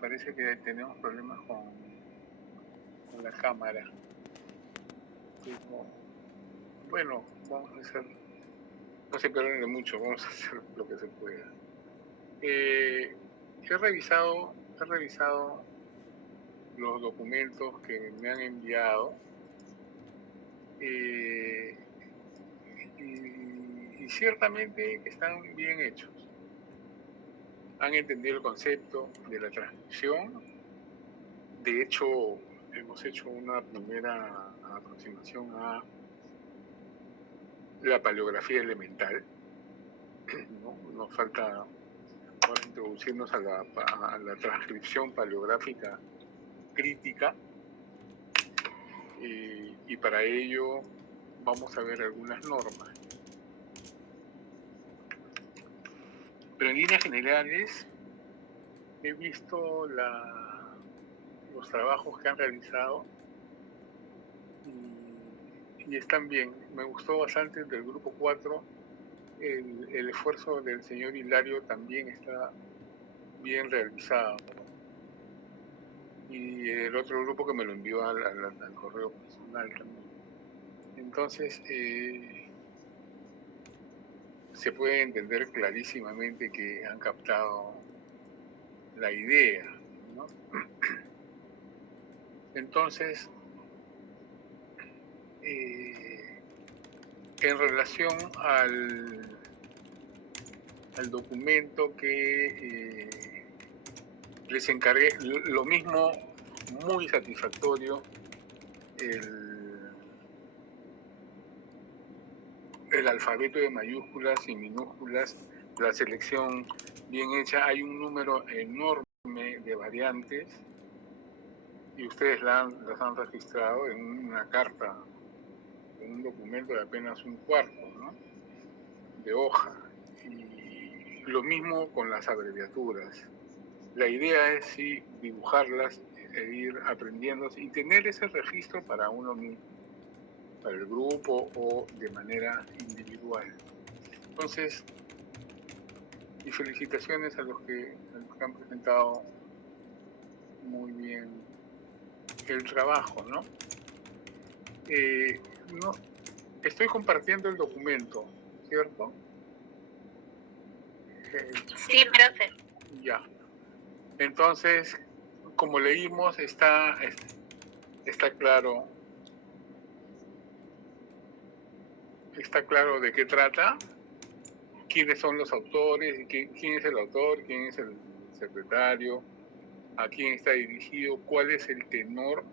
parece que tenemos problemas con la cámara. Bueno, vamos a hacer, no se pierden de mucho, vamos a hacer lo que se pueda. He revisado los documentos que me han enviado y ciertamente están bien hechos. Han entendido el concepto de la transcripción. De hecho, hemos hecho una primera aproximación a la paleografía elemental. Nos falta introducirnos a la transcripción paleográfica crítica y para ello vamos a ver algunas normas. Pero en líneas generales he visto los trabajos que han realizado y están bien. Me gustó bastante del grupo 4. El esfuerzo del señor Hilario también está bien realizado. Y el otro grupo que me lo envió al correo personal también. Entonces, se puede entender clarísimamente que han captado la idea, ¿no? Entonces, en relación al documento que les encargué, lo mismo, muy satisfactorio, el alfabeto de mayúsculas y minúsculas, la selección bien hecha. Hay un número enorme de variantes y ustedes las han registrado en una carta, en un documento de apenas un cuarto, ¿no?, de hoja. Y lo mismo con las abreviaturas. La idea es sí dibujarlas e ir aprendiendo y tener ese registro para uno mismo, para el grupo o de manera individual. Entonces, y felicitaciones a los que han presentado muy bien el trabajo, ¿no? Estoy compartiendo el documento, ¿cierto? Sí, profe. Ya. Entonces, como leímos, está claro. Está claro de qué trata, quiénes son los autores, quién es el autor, quién es el secretario, a quién está dirigido, cuál es el tenor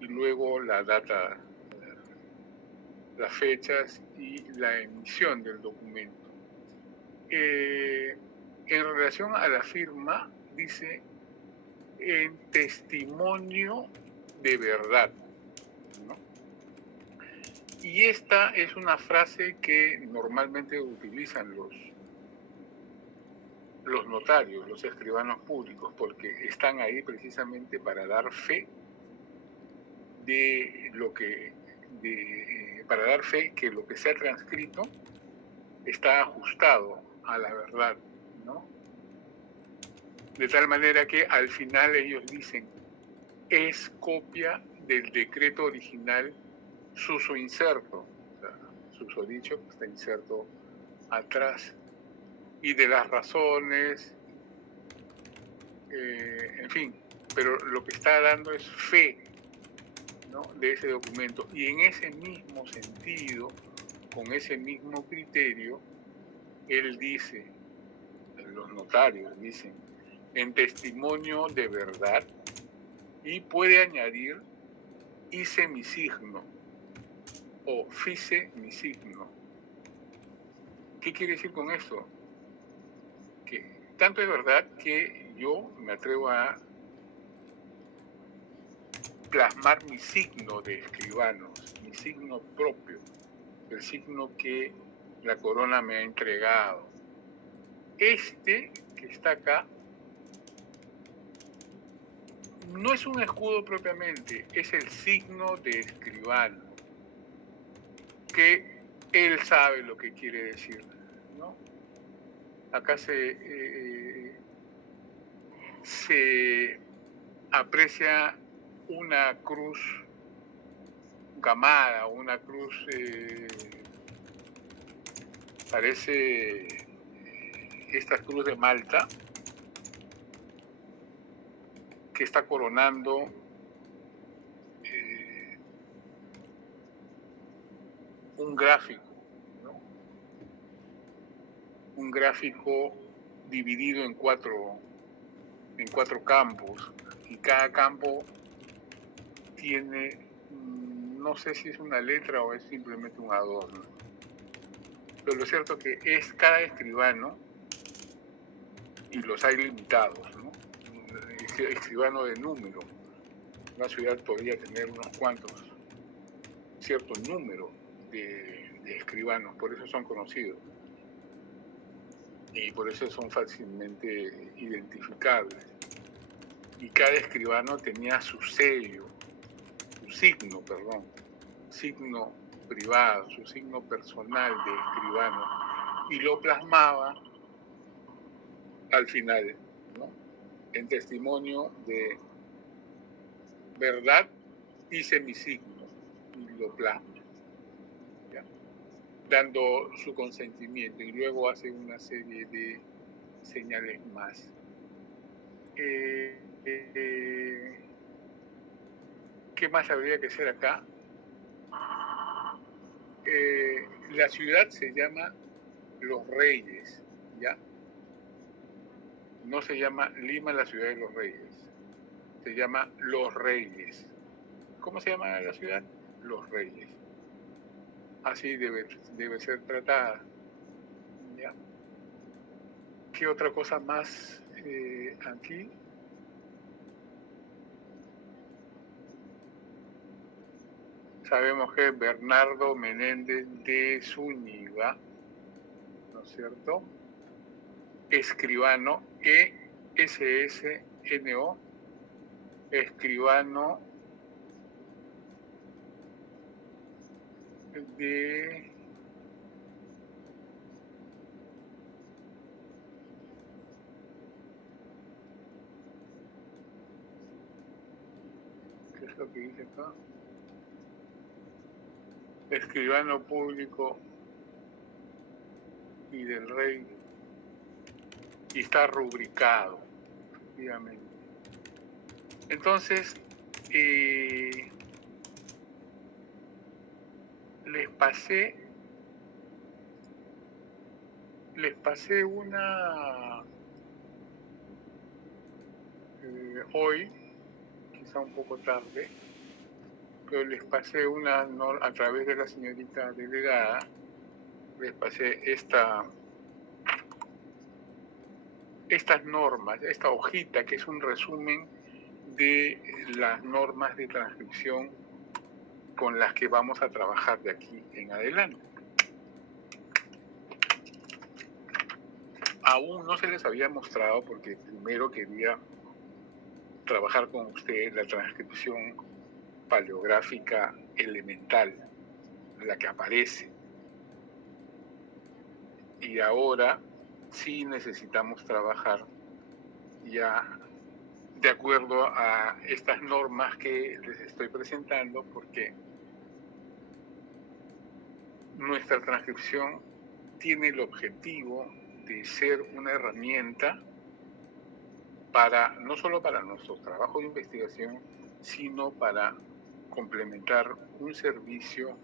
y luego la data, las fechas y la emisión del documento. En relación a la firma, dice en testimonio de verdad, ¿no? Y esta es una frase que normalmente utilizan los notarios, los escribanos públicos, porque están ahí precisamente para dar fe de lo que, para dar fe que lo que se ha transcrito está ajustado a la verdad, ¿no? De tal manera que al final ellos dicen, es copia del decreto original susodicho, o sea, susodicho que está inserto atrás, y de las razones, en fin, pero lo que está dando es fe, ¿no?, de ese documento. Y en ese mismo sentido, con ese mismo criterio, él dice, los notarios dicen, en testimonio de verdad, y puede añadir, hice mi signo, o fice mi signo. ¿Qué quiere decir con esto? Que tanto es verdad que yo me atrevo a plasmar mi signo de escribano, mi signo propio, el signo que la corona me ha entregado. Este que está acá no es un escudo propiamente, es el signo de escribano, que él sabe lo que quiere decir, ¿no? Acá se aprecia una cruz gamada, una cruz, parece esta cruz de Malta, que está coronando un gráfico, ¿no? Un gráfico dividido en cuatro campos, y cada campo tiene, no sé si es una letra o es simplemente un adorno, pero lo cierto es que es cada escribano, y los hay limitados, ¿no? Escribano de número. Una ciudad podría tener unos cuantos, cierto número de escribanos, por eso son conocidos y por eso son fácilmente identificables. Y cada escribano tenía su sello, su signo privado, su signo personal de escribano, y lo plasmaba al final, ¿no? En testimonio de verdad, hice mi signo y lo plasma, ¿ya? Dando su consentimiento, y luego hace una serie de señales más. ¿Qué más habría que hacer acá? La ciudad se llama Los Reyes, ¿ya? No se llama Lima, la ciudad de los Reyes, se llama Los Reyes. ¿Cómo se llama la ciudad? Los Reyes. Así debe ser tratada, ¿ya? ¿Qué otra cosa más aquí? Sabemos que Bernardo Menéndez de Zúñiga, ¿no es cierto? Escribano, ESSNO, escribano de ¿qué es lo que dice acá? Escribano público y del rey, y está rubricado, efectivamente. Entonces, les pasé una hoy, quizá un poco tarde, pero les pasé una, a través de la señorita delegada, les pasé estas normas, esta hojita que es un resumen de las normas de transcripción con las que vamos a trabajar de aquí en adelante. Aún no se les había mostrado porque primero quería trabajar con ustedes la transcripción paleográfica elemental, la que aparece. Y ahora sí necesitamos trabajar ya de acuerdo a estas normas que les estoy presentando, porque nuestra transcripción tiene el objetivo de ser una herramienta para, no solo para nuestro trabajo de investigación, sino para complementar un servicio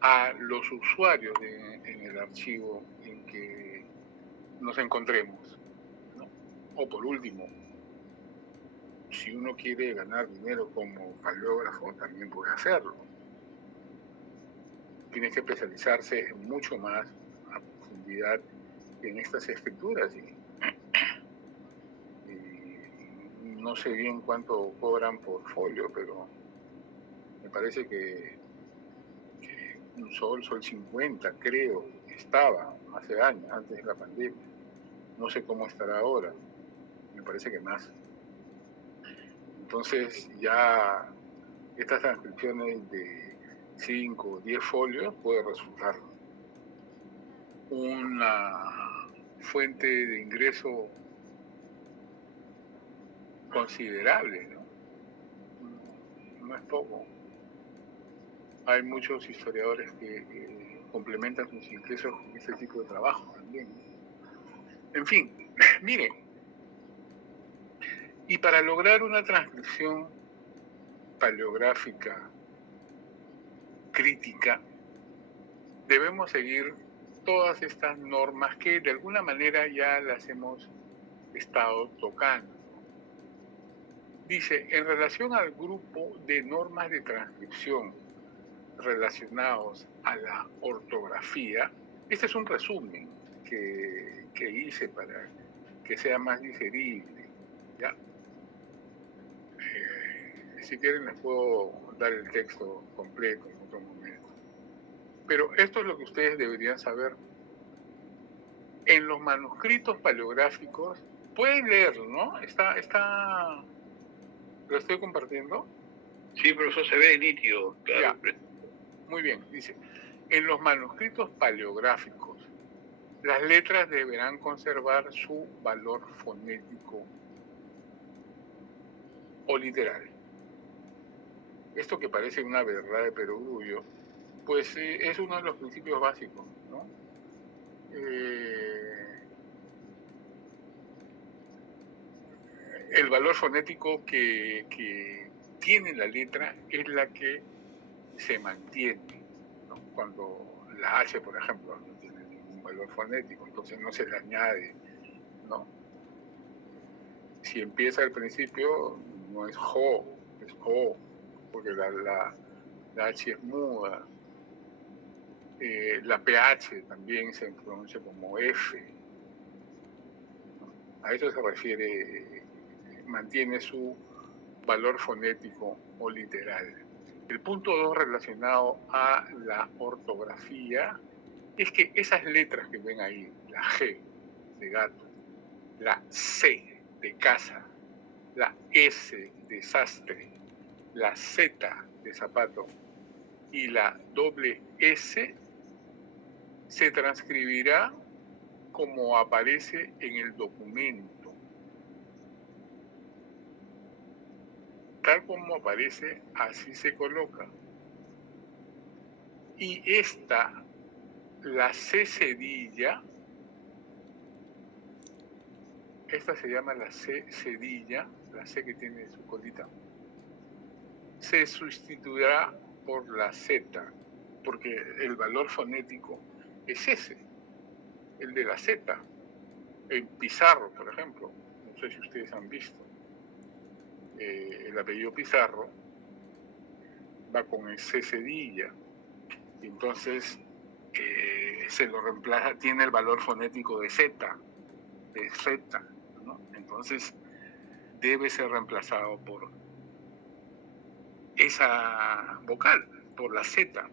a los usuarios en el archivo en que nos encontremos, ¿no? O por último, si uno quiere ganar dinero como paleógrafo, también puede hacerlo. Tiene que especializarse mucho más a profundidad en estas escrituras, y no sé bien cuánto cobran por folio, pero me parece que un sol 50, creo, estaba hace años, antes de la pandemia. No sé cómo estará ahora, me parece que más. Entonces ya estas transcripciones de 5 o 10 folios puede resultar una fuente de ingreso considerable, ¿no? No es poco. Hay muchos historiadores que complementan sus ingresos con este tipo de trabajo también. En fin, mire, y para lograr una transcripción paleográfica crítica, debemos seguir todas estas normas que de alguna manera ya las hemos estado tocando. Dice, en relación al grupo de normas de transcripción relacionados a la ortografía, este es un resumen que hice para que sea más digerible, ¿ya? Si quieren les puedo dar el texto completo en otro momento. Pero esto es lo que ustedes deberían saber. En los manuscritos paleográficos, pueden leerlo, ¿no? ¿Lo estoy compartiendo? Sí, pero eso se ve nítido, claro. Ya. Muy bien, dice, en los manuscritos paleográficos, las letras deberán conservar su valor fonético o literal. Esto que parece una verdad de perogrullo, pues es uno de los principios básicos, ¿no? El valor fonético que tiene la letra es la que se mantiene, ¿no? Cuando la H, por ejemplo, no tiene ningún valor fonético, entonces no se le añade, ¿no? Si empieza al principio, no es jo, es o, porque la H es muda. La PH también se pronuncia como F. A eso se refiere, mantiene su valor fonético o literal. El punto 2 relacionado a la ortografía es que esas letras que ven ahí, la G de gato, la C de casa, la S de sastre, la Z de zapato y la doble S se transcribirá como aparece en el documento. Tal como aparece, así se coloca. Y esta, la C cedilla, esta se llama la C cedilla, la C que tiene su colita, se sustituirá por la Z, porque el valor fonético es ese, el de la Z. En Pizarro, por ejemplo, no sé si ustedes han visto, el apellido Pizarro va con el C cedilla, y entonces se lo reemplaza, tiene el valor fonético de Z, ¿no? Entonces debe ser reemplazado por esa vocal, por la Z.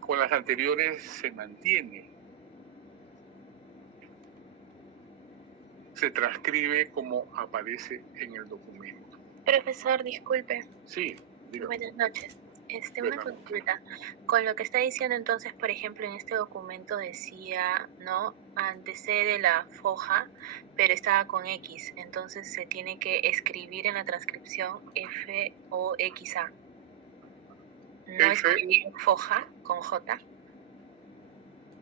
Con las anteriores se mantiene, se transcribe como aparece en el documento. Profesor, disculpe. Sí, dígame. Buenas noches. Una consulta. Con lo que está diciendo entonces, por ejemplo, en este documento decía, ¿no? Antecede la foja, pero estaba con X. Entonces se tiene que escribir en la transcripción FOXA. No escribir foja con J.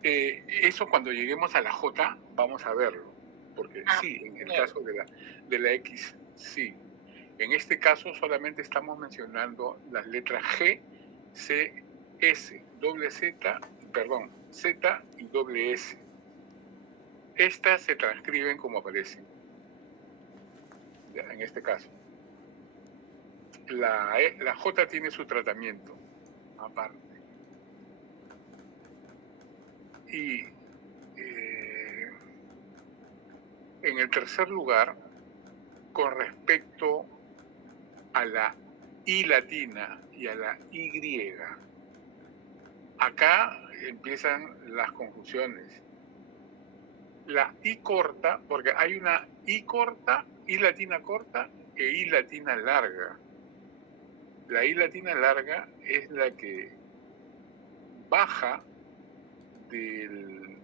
Eso cuando lleguemos a la J vamos a verlo. Porque sí, en el caso de la X, sí. En este caso solamente estamos mencionando las letras G, C, S, doble Z, perdón, Z y doble S. Estas se transcriben como aparecen. Ya, en este caso. La J tiene su tratamiento aparte. Y en el tercer lugar, con respecto a la I latina y a la Y, acá empiezan las confusiones. La I corta, porque hay una I corta, I latina corta e I latina larga. La I latina larga es la que baja de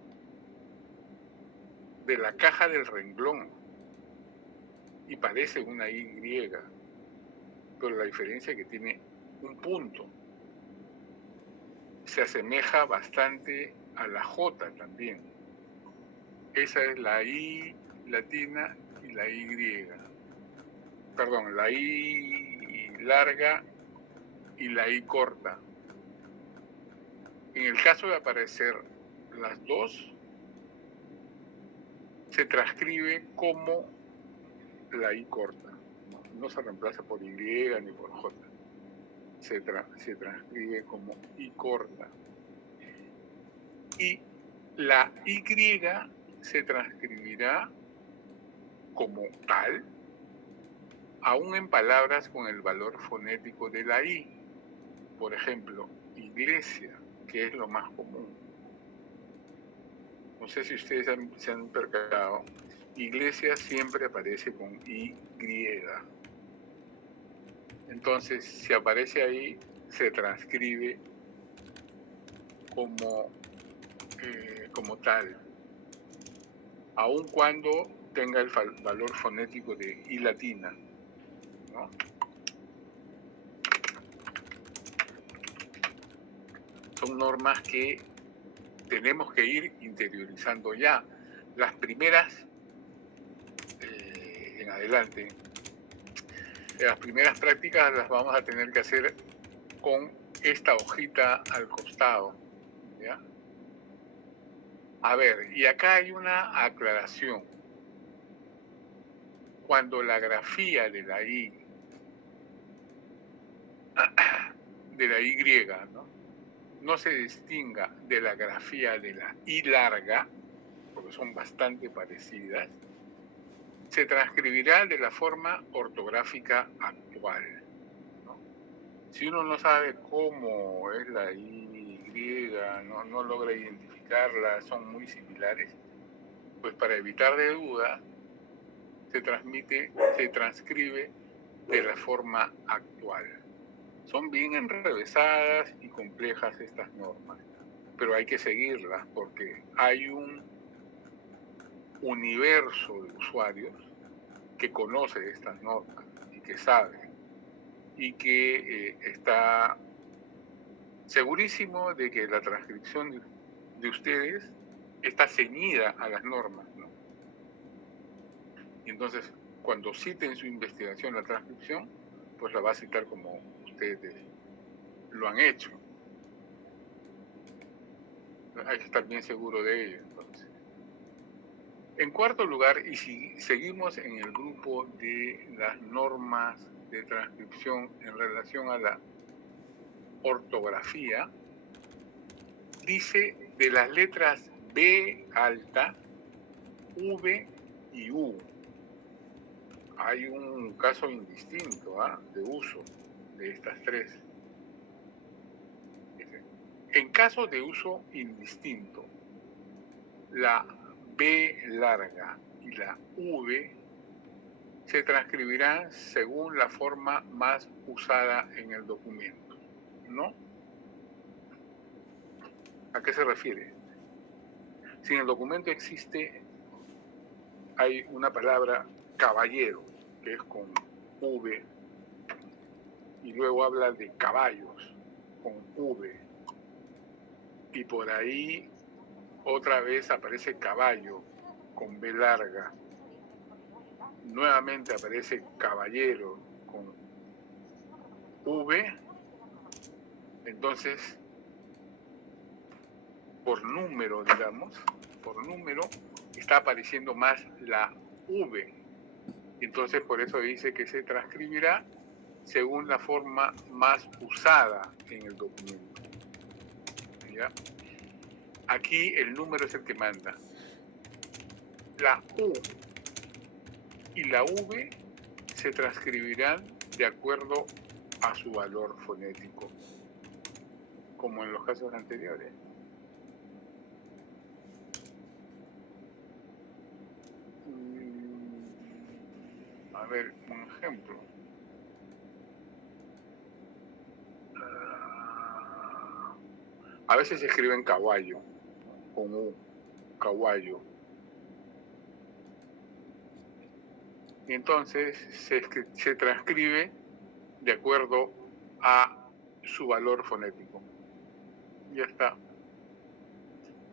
la caja del renglón. y parece una Y, pero la diferencia es que tiene un punto. Se asemeja bastante a la J también. Esa es la I latina y la Y. Perdón, la I larga y la I corta. En el caso de aparecer las dos, se transcribe como la I corta. No se reemplaza por Y ni por J. Se transcribe como I corta. Y la Y se transcribirá como tal, aún en palabras con el valor fonético de la I. Por ejemplo, iglesia, que es lo más común. No sé si ustedes se han percatado. Iglesia siempre aparece con Y. Entonces, si aparece ahí, se transcribe como tal, aun cuando tenga el valor fonético de I latina, ¿no? Son normas que tenemos que ir interiorizando ya. Las primeras, en adelante, las primeras prácticas las vamos a tener que hacer con esta hojita al costado, ¿ya? A ver, y acá hay una aclaración. Cuando la grafía de la I, ¿no? Se distinga de la grafía de la I larga, porque son bastante parecidas, se transcribirá de la forma ortográfica actual, ¿no? Si uno no sabe cómo es la Y, no logra identificarla, son muy similares, pues para evitar de duda, se transcribe de la forma actual. Son bien enrevesadas y complejas estas normas, pero hay que seguirlas porque hay un universo de usuarios que conoce estas normas y que sabe y que está segurísimo de que la transcripción de ustedes está ceñida a las normas, ¿no? Y entonces, cuando cite en su investigación la transcripción, pues la va a citar como ustedes lo han hecho. Hay que estar bien seguro de ello, entonces. En cuarto lugar, y si seguimos en el grupo de las normas de transcripción en relación a la ortografía, dice de las letras B alta, V y U. Hay un caso indistinto de uso de estas tres. En caso de uso indistinto, la B larga y la V se transcribirán según la forma más usada en el documento, ¿no? ¿A qué se refiere? Si en el documento hay una palabra caballero, que es con V, y luego habla de caballos, con V, y por ahí otra vez aparece caballo, con B larga, nuevamente aparece caballero, con V, entonces, por número, está apareciendo más la V. Entonces, por eso dice que se transcribirá según la forma más usada en el documento. ¿Ya? Aquí el número es el que manda. La U y la V se transcribirán de acuerdo a su valor fonético, como en los casos anteriores. A ver, un ejemplo. A veces se escriben caballo, con U, caballo. Y entonces se transcribe de acuerdo a su valor fonético. Ya está.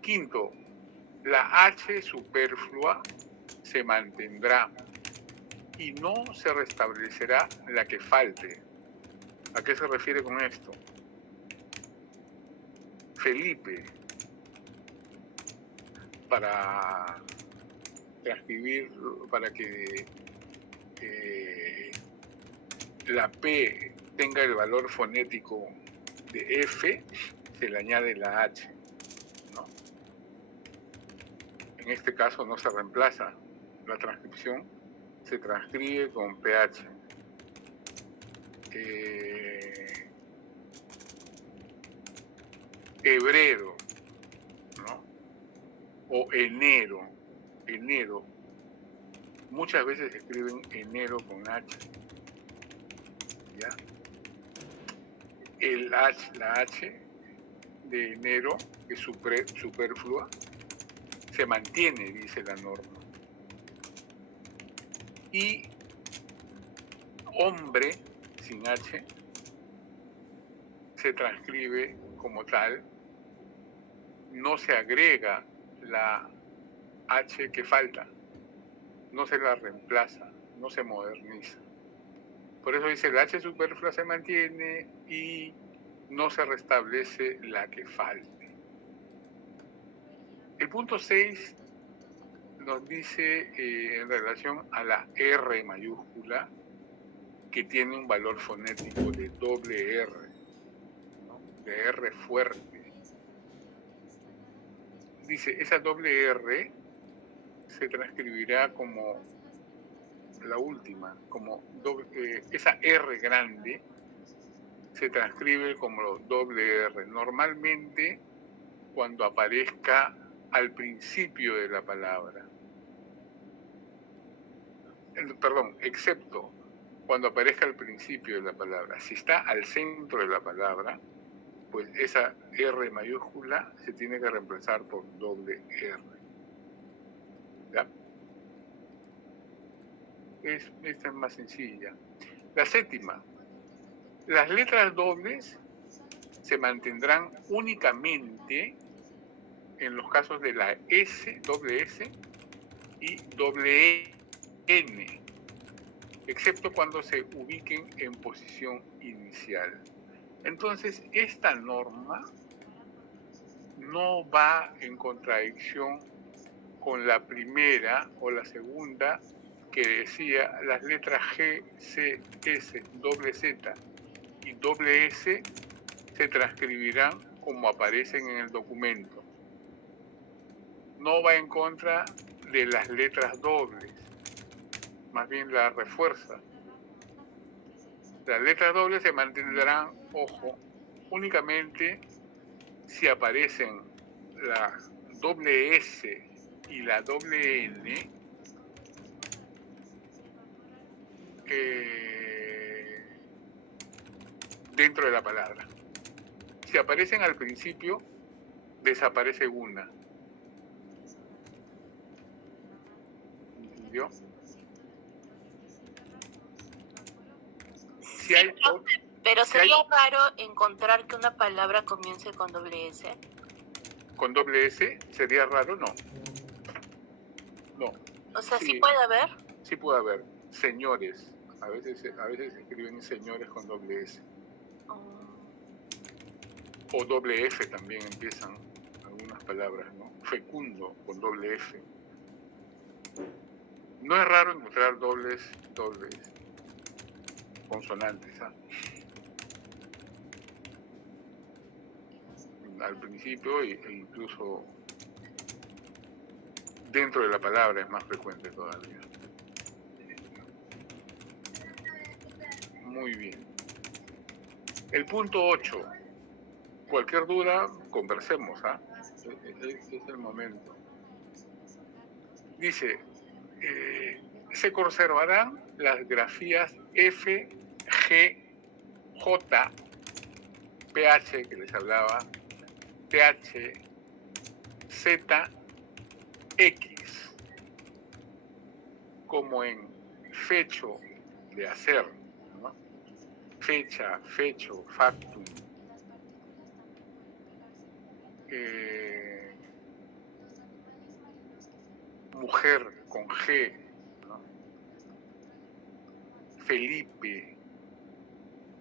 Quinto, la H superflua se mantendrá y no se restablecerá la que falte. ¿A qué se refiere con esto? Felipe, para transcribir, para que la P tenga el valor fonético de F, se le añade la H, ¿no? En este caso no se reemplaza la transcripción, se transcribe con PH. Hebrero, ¿no? O enero. Enero. Muchas veces escriben enero con H. ¿Ya? La H de enero, que es superflua, se mantiene, dice la norma. Y hombre, sin H, se transcribe como tal, no se agrega la H que falta, no se la reemplaza, no se moderniza. Por eso dice, la H superflua se mantiene y no se restablece la que falte. El punto 6 nos dice en relación a la R mayúscula, que tiene un valor fonético de doble R, ¿no? De R fuerte. Dice, esa doble R se transcribirá como la última, como esa R grande se transcribe como doble R. Normalmente cuando aparezca al principio de la palabra. Perdón, excepto cuando aparezca al principio de la palabra. Si está al centro de la palabra, pues esa R mayúscula se tiene que reemplazar por doble R. ¿Ya? Esta es más sencilla. La séptima. Las letras dobles se mantendrán únicamente en los casos de la S, doble S y doble N, excepto cuando se ubiquen en posición inicial. Entonces, esta norma no va en contradicción con la primera o la segunda que decía las letras G, C, S, doble Z y doble S se transcribirán como aparecen en el documento. No va en contra de las letras dobles, más bien la refuerza. Las letras dobles se mantendrán, ojo, únicamente si aparecen la doble S y la doble N dentro de la palabra. Si aparecen al principio, desaparece una. ¿Entendió? Si hay, pero sería raro encontrar que una palabra comience con doble S. ¿Con doble S? ¿Sería raro? No. No. O sea, sí puede haber. Sí puede haber. Señores. A veces escriben señores con doble S. O doble F también empiezan algunas palabras, ¿no? Fecundo con doble F. No es raro encontrar dobles consonantes, ¿ah? Al principio e incluso dentro de la palabra es más frecuente todavía. Muy bien. El punto 8. Cualquier duda, conversemos, ¿ah? Es el momento. Dice, se conservarán las grafías F, G, J, PH, que les hablaba, TH, Z, X, como en fecho, de hacer, ¿no? Fecha, fecho, factum. Mujer con G, ¿no? Felipe,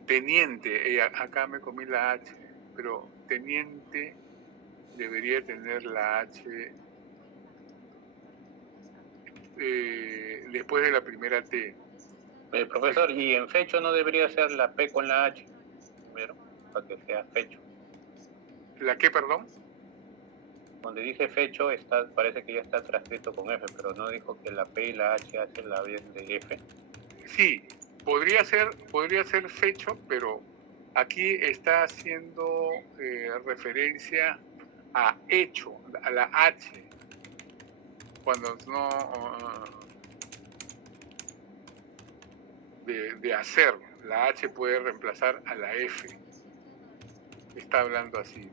teniente, acá me comí la H, pero teniente debería tener la H después de la primera T. Profesor, ¿y en fecho no debería ser la P con la H primero, para que sea fecho? ¿La qué, perdón? Donde dice fecho parece que ya está transcrito con F, pero no dijo que la P y la H hacen la bien de F. Sí, podría ser fecho, pero aquí está haciendo referencia a hecho, a la H, cuando no de hacer, la H puede reemplazar a la F. Está hablando así.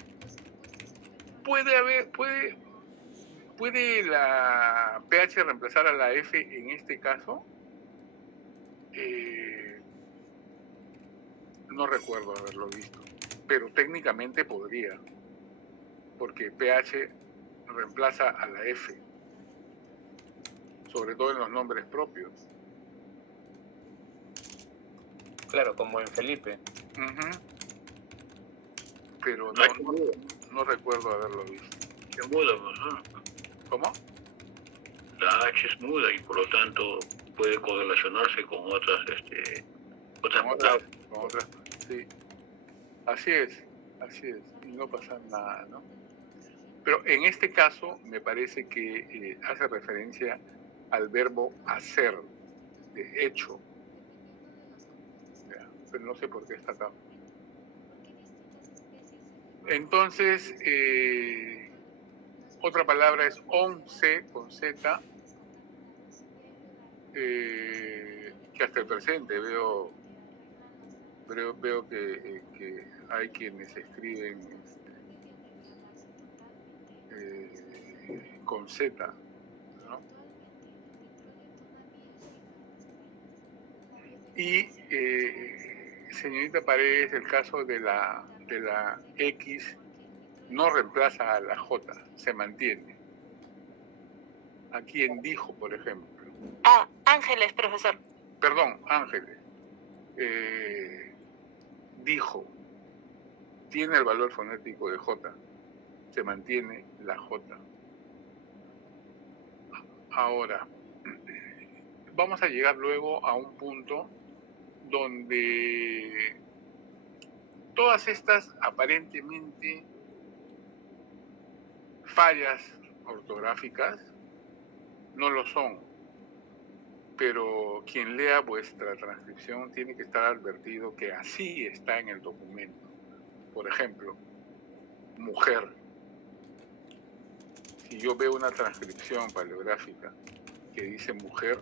¿Puede la PH reemplazar a la F en este caso? No recuerdo haberlo visto, pero técnicamente podría, porque PH reemplaza a la F, sobre todo en los nombres propios. Claro, como en Felipe. Pero no recuerdo haberlo visto. Es muda, ¿no? ¿Cómo? La H es muda y por lo tanto puede correlacionarse con otras palabras. Con otras, sí. Así es, y no pasa nada, ¿no? Pero en este caso me parece que hace referencia al verbo hacer, de hecho. Pero no sé por qué está acá. Entonces, otra palabra es once, con Z, que hasta el presente veo que hay quienes escriben con Z, ¿no? Y señorita Paredes, el caso de la X no reemplaza a la J, se mantiene. ¿A quién dijo, por ejemplo? Ángeles, profesor. Perdón, Ángeles. Dijo, tiene el valor fonético de J, se mantiene la J. Ahora, vamos a llegar luego a un punto donde todas estas aparentemente fallas ortográficas no lo son, pero quien lea vuestra transcripción tiene que estar advertido que así está en el documento. Por ejemplo, mujer. Si yo veo una transcripción paleográfica que dice mujer,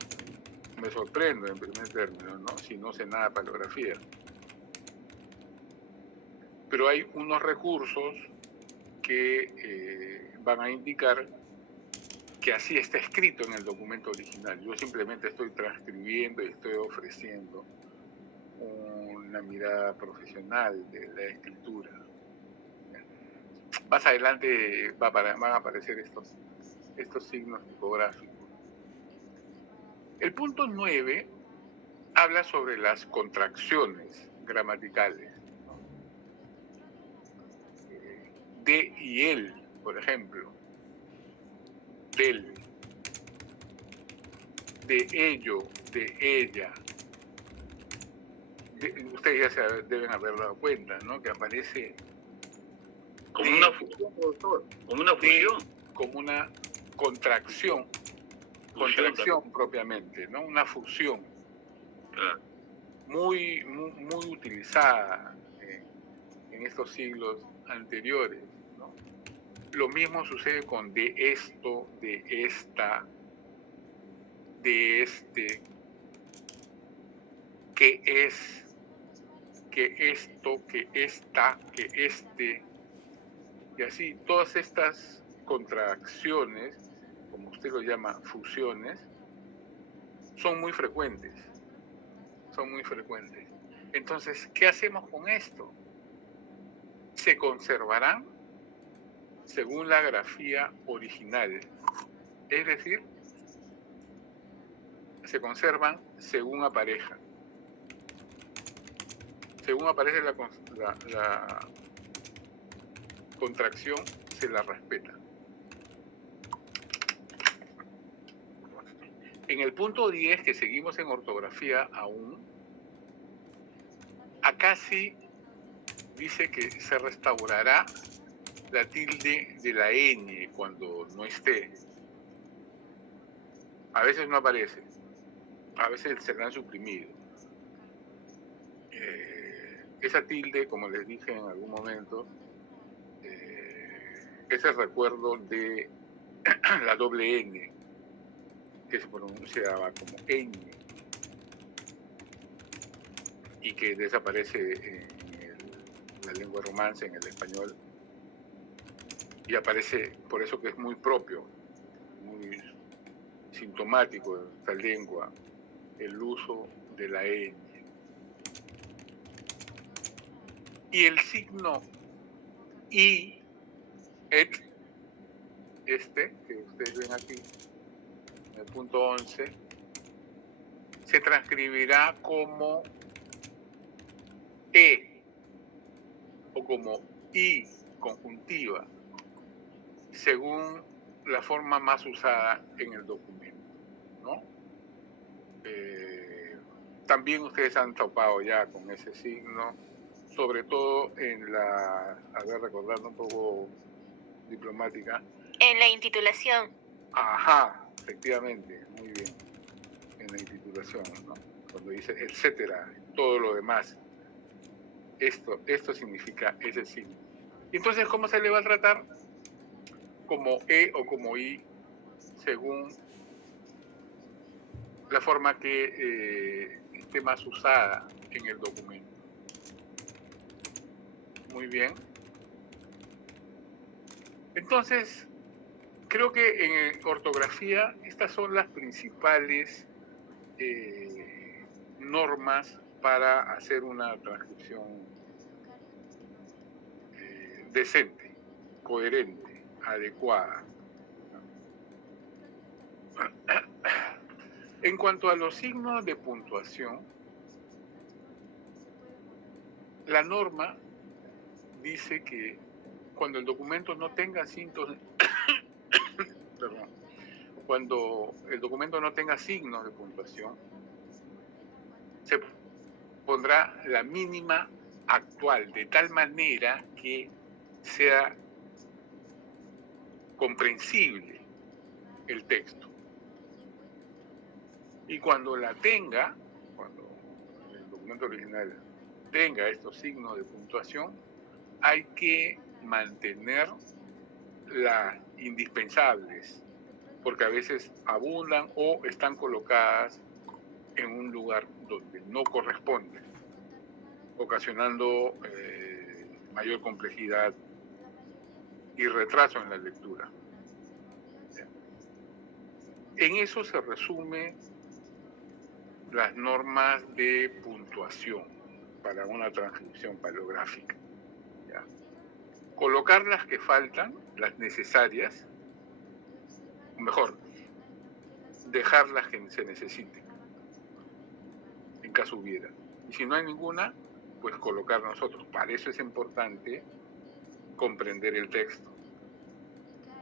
me sorprendo en primer término, ¿no? Si no sé nada de paleografía. Pero hay unos recursos que van a indicar que así está escrito en el documento original. Yo simplemente estoy transcribiendo y estoy ofreciendo una mirada profesional de la escritura. Más adelante van a aparecer estos signos tipográficos. El punto 9 habla sobre las contracciones gramaticales. De y el, por ejemplo. Del. De ello, de ella. Ustedes ya se deben haber dado cuenta, ¿no? Que aparece como una fusión, doctor. Como una fusión. Como una contracción propiamente, ¿no? Una fusión. Claro. Muy utilizada en estos siglos anteriores, ¿no? Lo mismo sucede con de esto, de esta, de este, que es, que esto, que esta, que este, y así todas estas contracciones, como usted lo llama, fusiones, son muy frecuentes. Entonces, ¿qué hacemos con esto? Se conservarán según la grafía original, es decir, se conservan según apareja. Según aparece la contracción, se la respeta. En el punto 10, que seguimos en ortografía aún, acá sí dice que se restaurará la tilde de la ñ cuando no esté. A veces no aparece, a veces se la han suprimido. Esa tilde, como les dije en algún momento, es el recuerdo de la doble N, que se pronunciaba como ñ y que desaparece en la lengua romance, en el español, y aparece, por eso que es muy propio, muy sintomático de esta lengua, el uso de la ñ. Y el signo I, et, que ustedes ven aquí, en el punto 11, se transcribirá como E o como I conjuntiva, según la forma más usada en el documento, ¿no? También ustedes han topado ya con ese signo, sobre todo en la, a ver, recordando un poco diplomática. En la intitulación. Ajá, efectivamente, muy bien. En la intitulación, ¿no? Cuando dice etcétera, todo lo demás. Esto significa ese signo. Y entonces, ¿cómo se le va a tratar? Como E o como I, según la forma que esté más usada en el documento. Muy bien. Entonces, creo que en ortografía estas son las principales normas para hacer una transcripción decente, coherente, adecuada. En cuanto a los signos de puntuación, la norma dice que cuando el documento no tenga signos, perdón, cuando el documento no tenga signos de puntuación, se pondrá la mínima actual, de tal manera que sea comprensible el texto. Y cuando la tenga, cuando el documento original tenga estos signos de puntuación, hay que mantener las indispensables, porque a veces abundan o están colocadas en un lugar donde no corresponde, ocasionando mayor complejidad y retraso en la lectura. En eso se resume las normas de puntuación para una transcripción paleográfica. ¿Ya? Colocar las que faltan, las necesarias, mejor, dejar las que se necesiten, en caso hubiera. Y si no hay ninguna, pues colocar nosotros. Para eso es importante comprender el texto,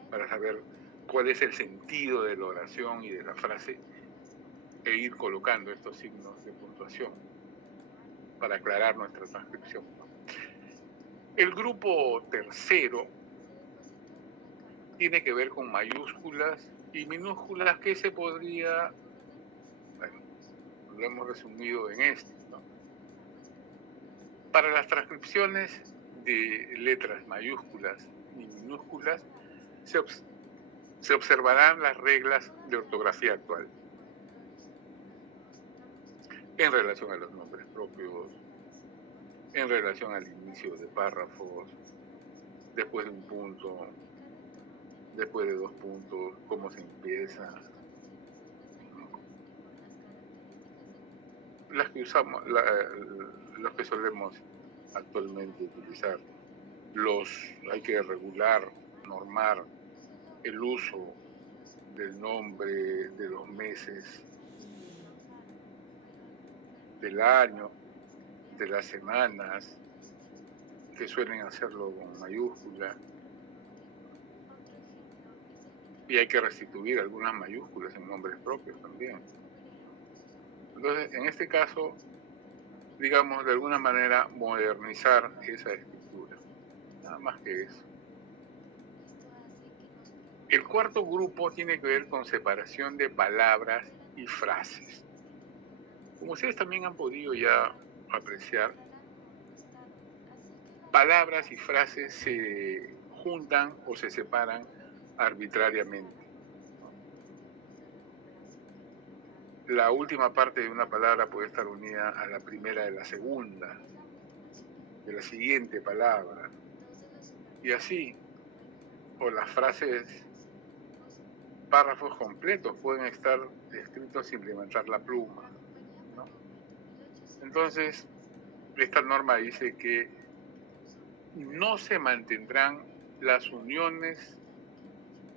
para saber cuál es el sentido de la oración y de la frase, e ir colocando estos signos de puntuación para aclarar nuestra transcripción. El grupo tercero tiene que ver con mayúsculas y minúsculas, que se podría, bueno, lo hemos resumido en esto, ¿no? Para las transcripciones de letras mayúsculas y minúsculas se observarán las reglas de ortografía actual en relación a los nombres propios, en relación al inicio de párrafos, después de un punto, después de 2 puntos, cómo se empieza. las que usamos, los que solemos actualmente utilizar. Hay que regular, normar el uso del nombre, de los meses, del año, de las semanas, que suelen hacerlo con mayúsculas. Y hay que restituir algunas mayúsculas en nombres propios también. Entonces, en este caso, digamos, de alguna manera, modernizar esa escritura. Nada más que eso. El cuarto grupo tiene que ver con separación de palabras y frases. Como ustedes también han podido ya apreciar, palabras y frases se juntan o se separan arbitrariamente. La última parte de una palabra puede estar unida a la primera de la segunda, de la siguiente palabra, y así, o las frases, párrafos completos pueden estar escritos sin levantar la pluma, ¿no? Entonces, esta norma dice que no se mantendrán las uniones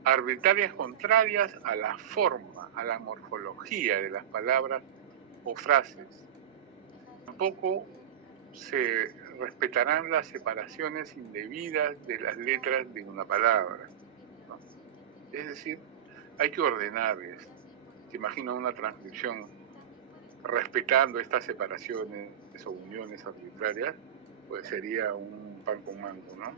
arbitrarias contrarias a la forma, a la morfología de las palabras o frases. Tampoco se respetarán las separaciones indebidas de las letras de una palabra, ¿no? Es decir, hay que ordenar esto. Se imagina una transcripción respetando estas separaciones o uniones arbitrarias, pues sería un pan con mango, ¿no?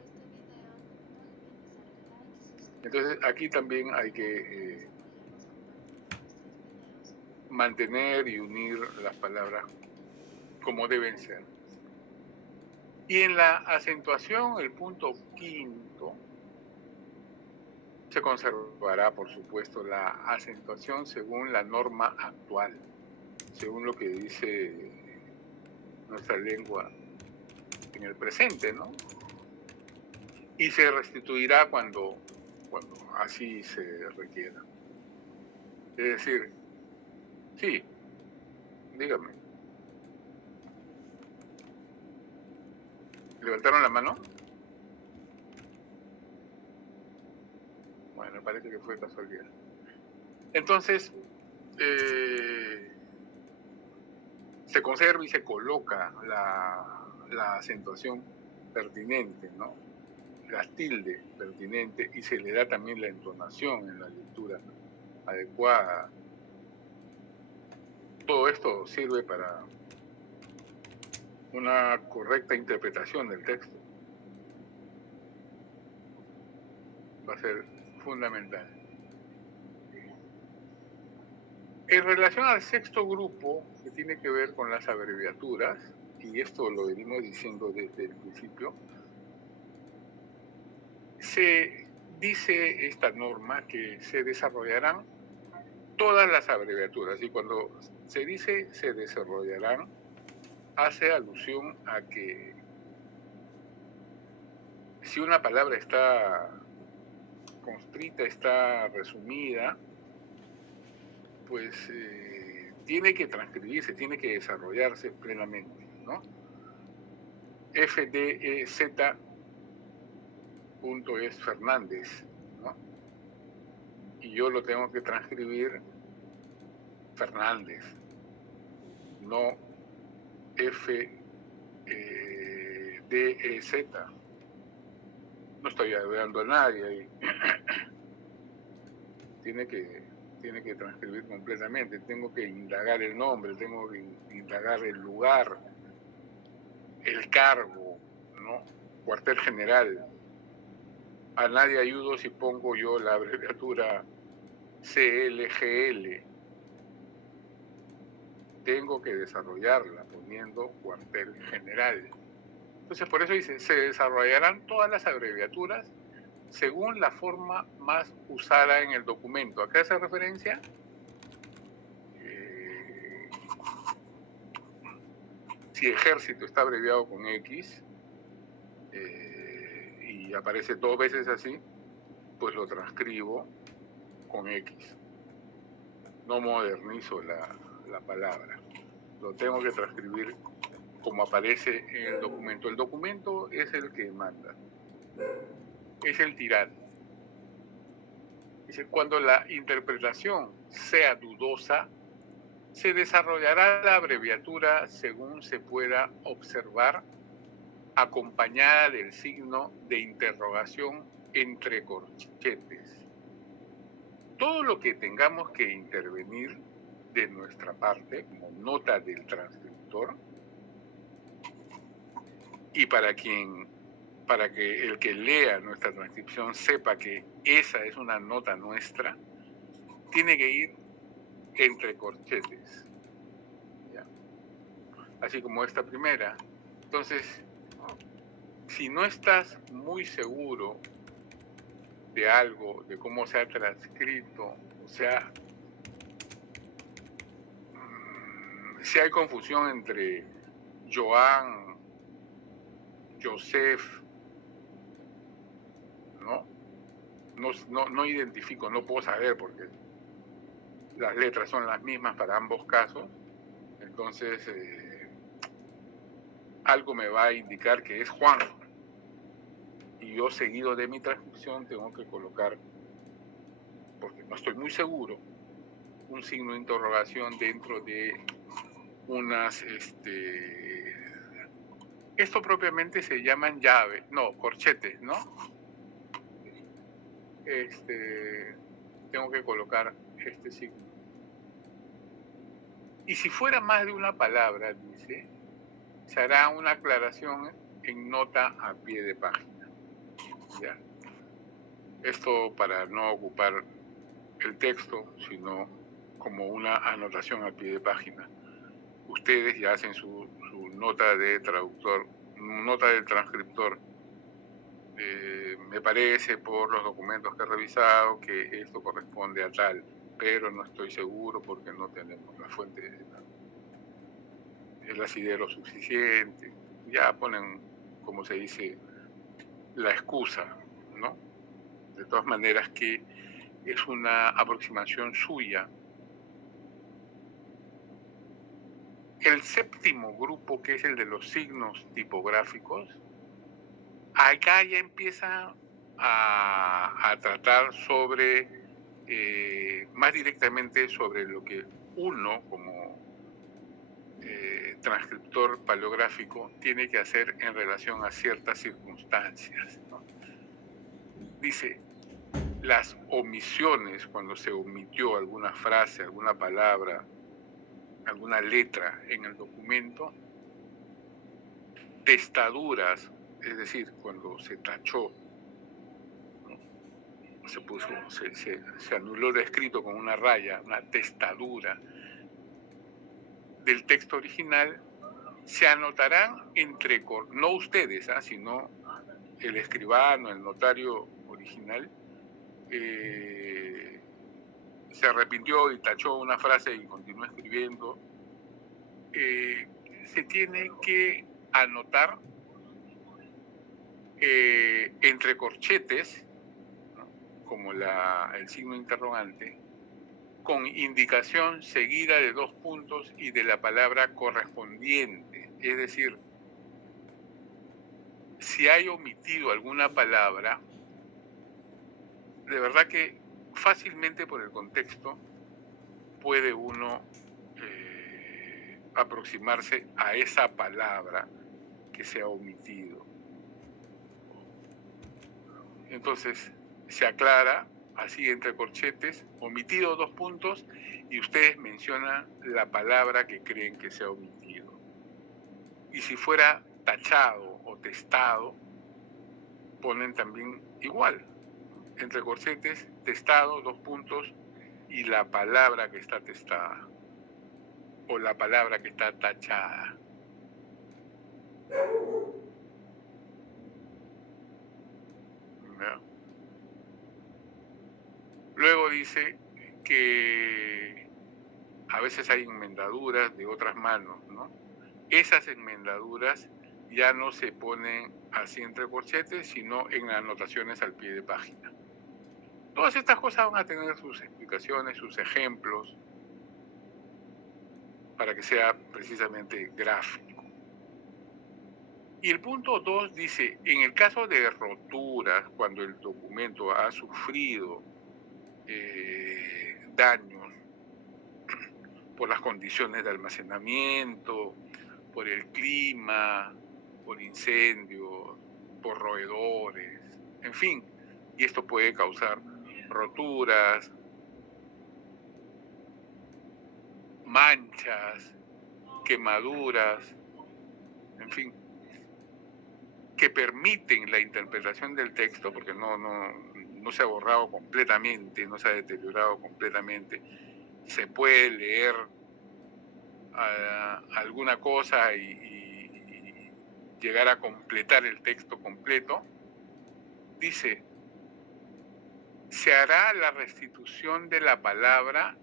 Entonces aquí también hay que mantener y unir las palabras como deben ser. Y en la acentuación, el punto quinto, se conservará, por supuesto, la acentuación según la norma actual, según lo que dice nuestra lengua en el presente, ¿no? Y se restituirá cuando así se requiera. Es decir, sí, dígame. ¿Levantaron la mano? Bueno, parece que fue casualidad. Entonces, se conserva y se coloca la acentuación pertinente, ¿no? La tilde pertinente, y se le da también la entonación en la lectura adecuada. Todo esto sirve para una correcta interpretación del texto. Va a ser fundamental. En relación al sexto grupo, que tiene que ver con las abreviaturas, y esto lo venimos diciendo desde el principio, se dice esta norma que se desarrollarán todas las abreviaturas, y cuando se dice se desarrollarán, hace alusión a que si una palabra está conscrita, está resumida, pues tiene que transcribirse, tiene que desarrollarse plenamente, ¿no? FDEZ punto es Fernández, ¿no? Y yo lo tengo que transcribir Fernández, no FDEZ. No estoy ayudando a nadie ahí. Tiene que transcribir completamente. Tengo que indagar el nombre, tengo que indagar el lugar, el cargo, ¿no? Cuartel general. A nadie ayudo si pongo yo la abreviatura CLGL. Tengo que desarrollarla poniendo cuartel general. Entonces, por eso dice, se desarrollarán todas las abreviaturas según la forma más usada en el documento. ¿A qué hace referencia? Si ejército está abreviado con X y aparece 2 veces así, pues lo transcribo con X. No modernizo la palabra. lo tengo que transcribir como aparece en el documento. El documento es el que manda, es el tirano. Dice, cuando la interpretación sea dudosa, se desarrollará la abreviatura según se pueda observar, acompañada del signo de interrogación entre corchetes. Todo lo que tengamos que intervenir de nuestra parte, como nota del transcriptor, y para que el que lea nuestra transcripción sepa que esa es una nota nuestra, tiene que ir entre corchetes, ¿ya? Así como esta primera. Entonces, si no estás muy seguro de algo, de cómo se ha transcrito, o sea, si hay confusión entre Joan, Joseph, no identifico, no puedo saber porque las letras son las mismas para ambos casos, entonces algo me va a indicar que es Juan, y yo seguido de mi transcripción tengo que colocar, porque no estoy muy seguro, un signo de interrogación dentro de unas, esto propiamente se llaman llaves, no, corchetes, ¿no? Tengo que colocar este signo. Y si fuera más de una palabra, dice, se hará una aclaración en nota a pie de página. ¿Ya? Esto para no ocupar el texto, sino como una anotación a pie de página. Ustedes ya hacen su nota de traductor, nota de transcriptor. Me parece por los documentos que he revisado que esto corresponde a tal, pero no estoy seguro porque no tenemos la fuente, el asidero suficiente. Ya ponen, como se dice, la excusa, ¿no? De todas maneras que es una aproximación suya. El séptimo grupo, que es el de los signos tipográficos, acá ya empieza a tratar sobre, más directamente sobre lo que uno como transcriptor paleográfico tiene que hacer en relación a ciertas circunstancias, ¿no? Dice, las omisiones, cuando se omitió alguna frase, alguna palabra, alguna letra en el documento, testaduras, es decir, cuando se tachó, ¿no? se anuló lo escrito con una raya, una testadura del texto original, se anotarán entre, no ustedes, sino el escribano, el notario original, se arrepintió y tachó una frase y continuó escribiendo, se tiene que anotar entre corchetes, ¿no? Como el signo interrogante, con indicación seguida de 2 puntos y de la palabra correspondiente. Es decir, si hay omitido alguna palabra, de verdad que fácilmente por el contexto puede uno aproximarse a esa palabra que se ha omitido. Entonces se aclara así entre corchetes, omitido 2 puntos, y ustedes mencionan la palabra que creen que se ha omitido. Y si fuera tachado o testado, ponen también igual, entre corchetes, testado, 2 puntos, y la palabra que está testada, o la palabra que está tachada. ¿No? Luego dice que a veces hay enmendaduras de otras manos, ¿no? Esas enmendaduras ya no se ponen así entre corchetes, sino en anotaciones al pie de página. Todas estas cosas van a tener sus explicaciones, sus ejemplos, para que sea precisamente gráfico. Y el punto 2 dice, en el caso de roturas, cuando el documento ha sufrido daños por las condiciones de almacenamiento, por el clima, por incendios, por roedores, en fin, y esto puede causar roturas, manchas, quemaduras, en fin, que permiten la interpretación del texto, porque no se ha borrado completamente, no se ha deteriorado completamente, se puede leer alguna cosa y llegar a completar el texto completo. Dice, se hará la restitución de la palabra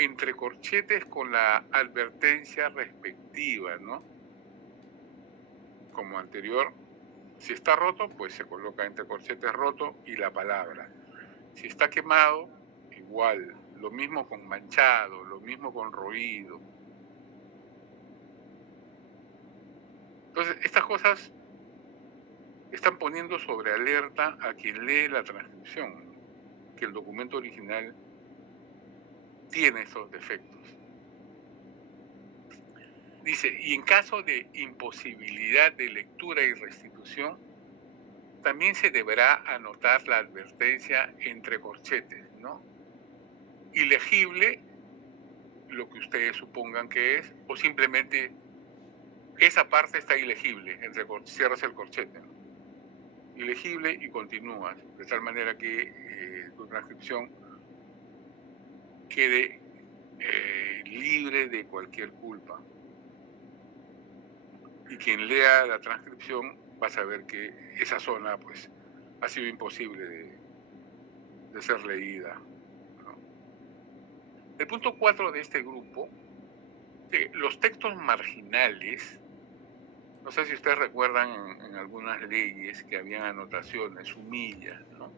entre corchetes con la advertencia respectiva, ¿no? Como anterior, si está roto, pues se coloca entre corchetes roto y la palabra. Si está quemado, igual, lo mismo con manchado, lo mismo con roído. Entonces, estas cosas están poniendo sobre alerta a quien lee la transcripción, que el documento original tiene esos defectos. Dice, y en caso de imposibilidad de lectura y restitución, también se deberá anotar la advertencia entre corchetes, ¿no? Ilegible, lo que ustedes supongan que es, o simplemente esa parte está ilegible, cierras el corchete, ¿no? Ilegible y continúas, de tal manera que tu transcripción quede libre de cualquier culpa. Y quien lea la transcripción va a saber que esa zona pues ha sido imposible de ser leída, ¿no? El punto 4 de este grupo, los textos marginales, no sé si ustedes recuerdan en algunas leyes que habían anotaciones, humillas, ¿no?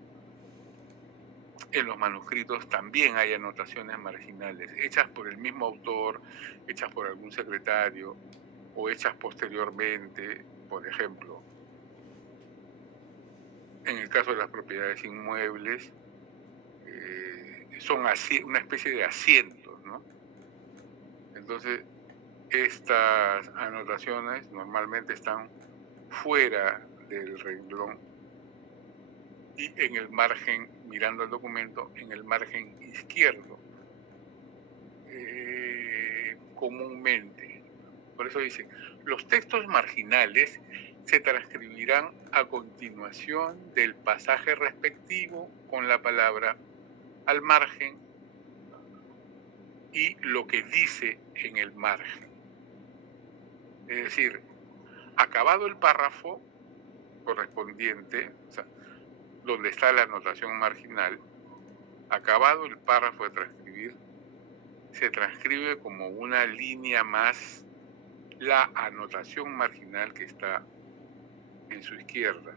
En los manuscritos también hay anotaciones marginales, hechas por el mismo autor, hechas por algún secretario, o hechas posteriormente, por ejemplo, en el caso de las propiedades inmuebles, son así, una especie de asientos, ¿no? Entonces, estas anotaciones normalmente están fuera del renglón y en el margen, mirando el documento, en el margen izquierdo, comúnmente. Por eso dice, los textos marginales se transcribirán a continuación del pasaje respectivo con la palabra al margen y lo que dice en el margen. Es decir, acabado el párrafo correspondiente, o sea, donde está la anotación marginal, acabado el párrafo de transcribir, se transcribe como una línea más la anotación marginal que está en su izquierda.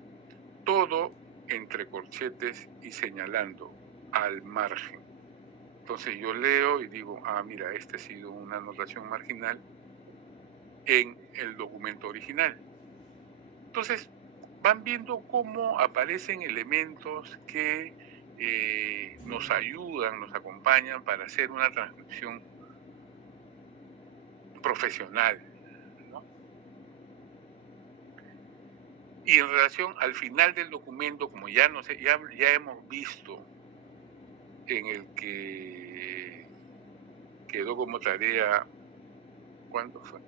Todo entre corchetes y señalando al margen. Entonces yo leo y digo, mira, esta ha sido una anotación marginal en el documento original. Entonces van viendo cómo aparecen elementos que nos ayudan, nos acompañan para hacer una transcripción profesional, ¿no? Y en relación al final del documento, como ya hemos visto en el que quedó como tarea, ¿cuándo fue?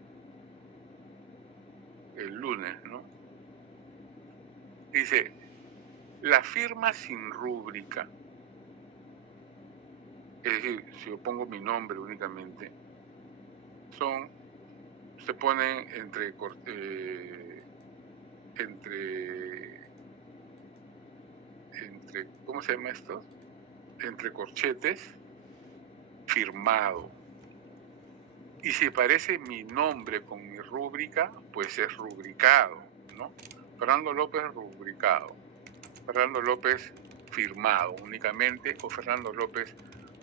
El lunes, ¿no? Dice, la firma sin rúbrica, es decir, si yo pongo mi nombre únicamente, se ponen entre ¿cómo se llama esto? Entre corchetes, firmado. Y si aparece mi nombre con mi rúbrica, pues es rubricado, ¿no? Fernando López rubricado, Fernando López firmado únicamente o Fernando López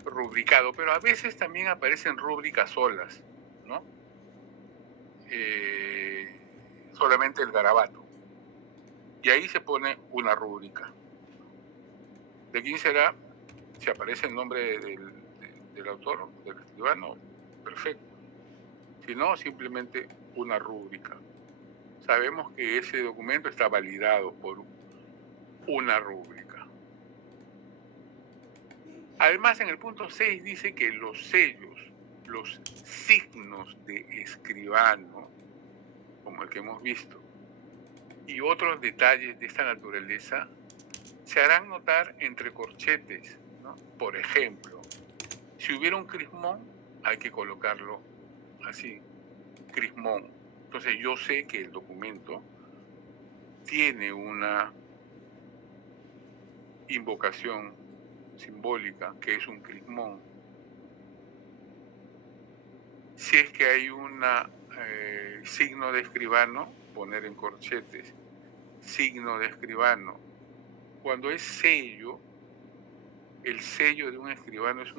rubricado, pero a veces también aparecen rúbricas solas. ¿no? Solamente el garabato. Y ahí se pone una rúbrica. ¿De quién será? Si aparece el nombre del autor, del escribano, perfecto. Si no, simplemente una rúbrica. Sabemos que ese documento está validado por una rúbrica. Además, en el punto 6 dice que los sellos, los signos de escribano, como el que hemos visto, y otros detalles de esta naturaleza, se harán notar entre corchetes, ¿no? Por ejemplo, si hubiera un crismón, hay que colocarlo así, crismón. Entonces yo sé que el documento tiene una invocación simbólica, que es un crismón. Si es que hay un signo de escribano, poner en corchetes, signo de escribano. Cuando es sello, el sello de un escribano es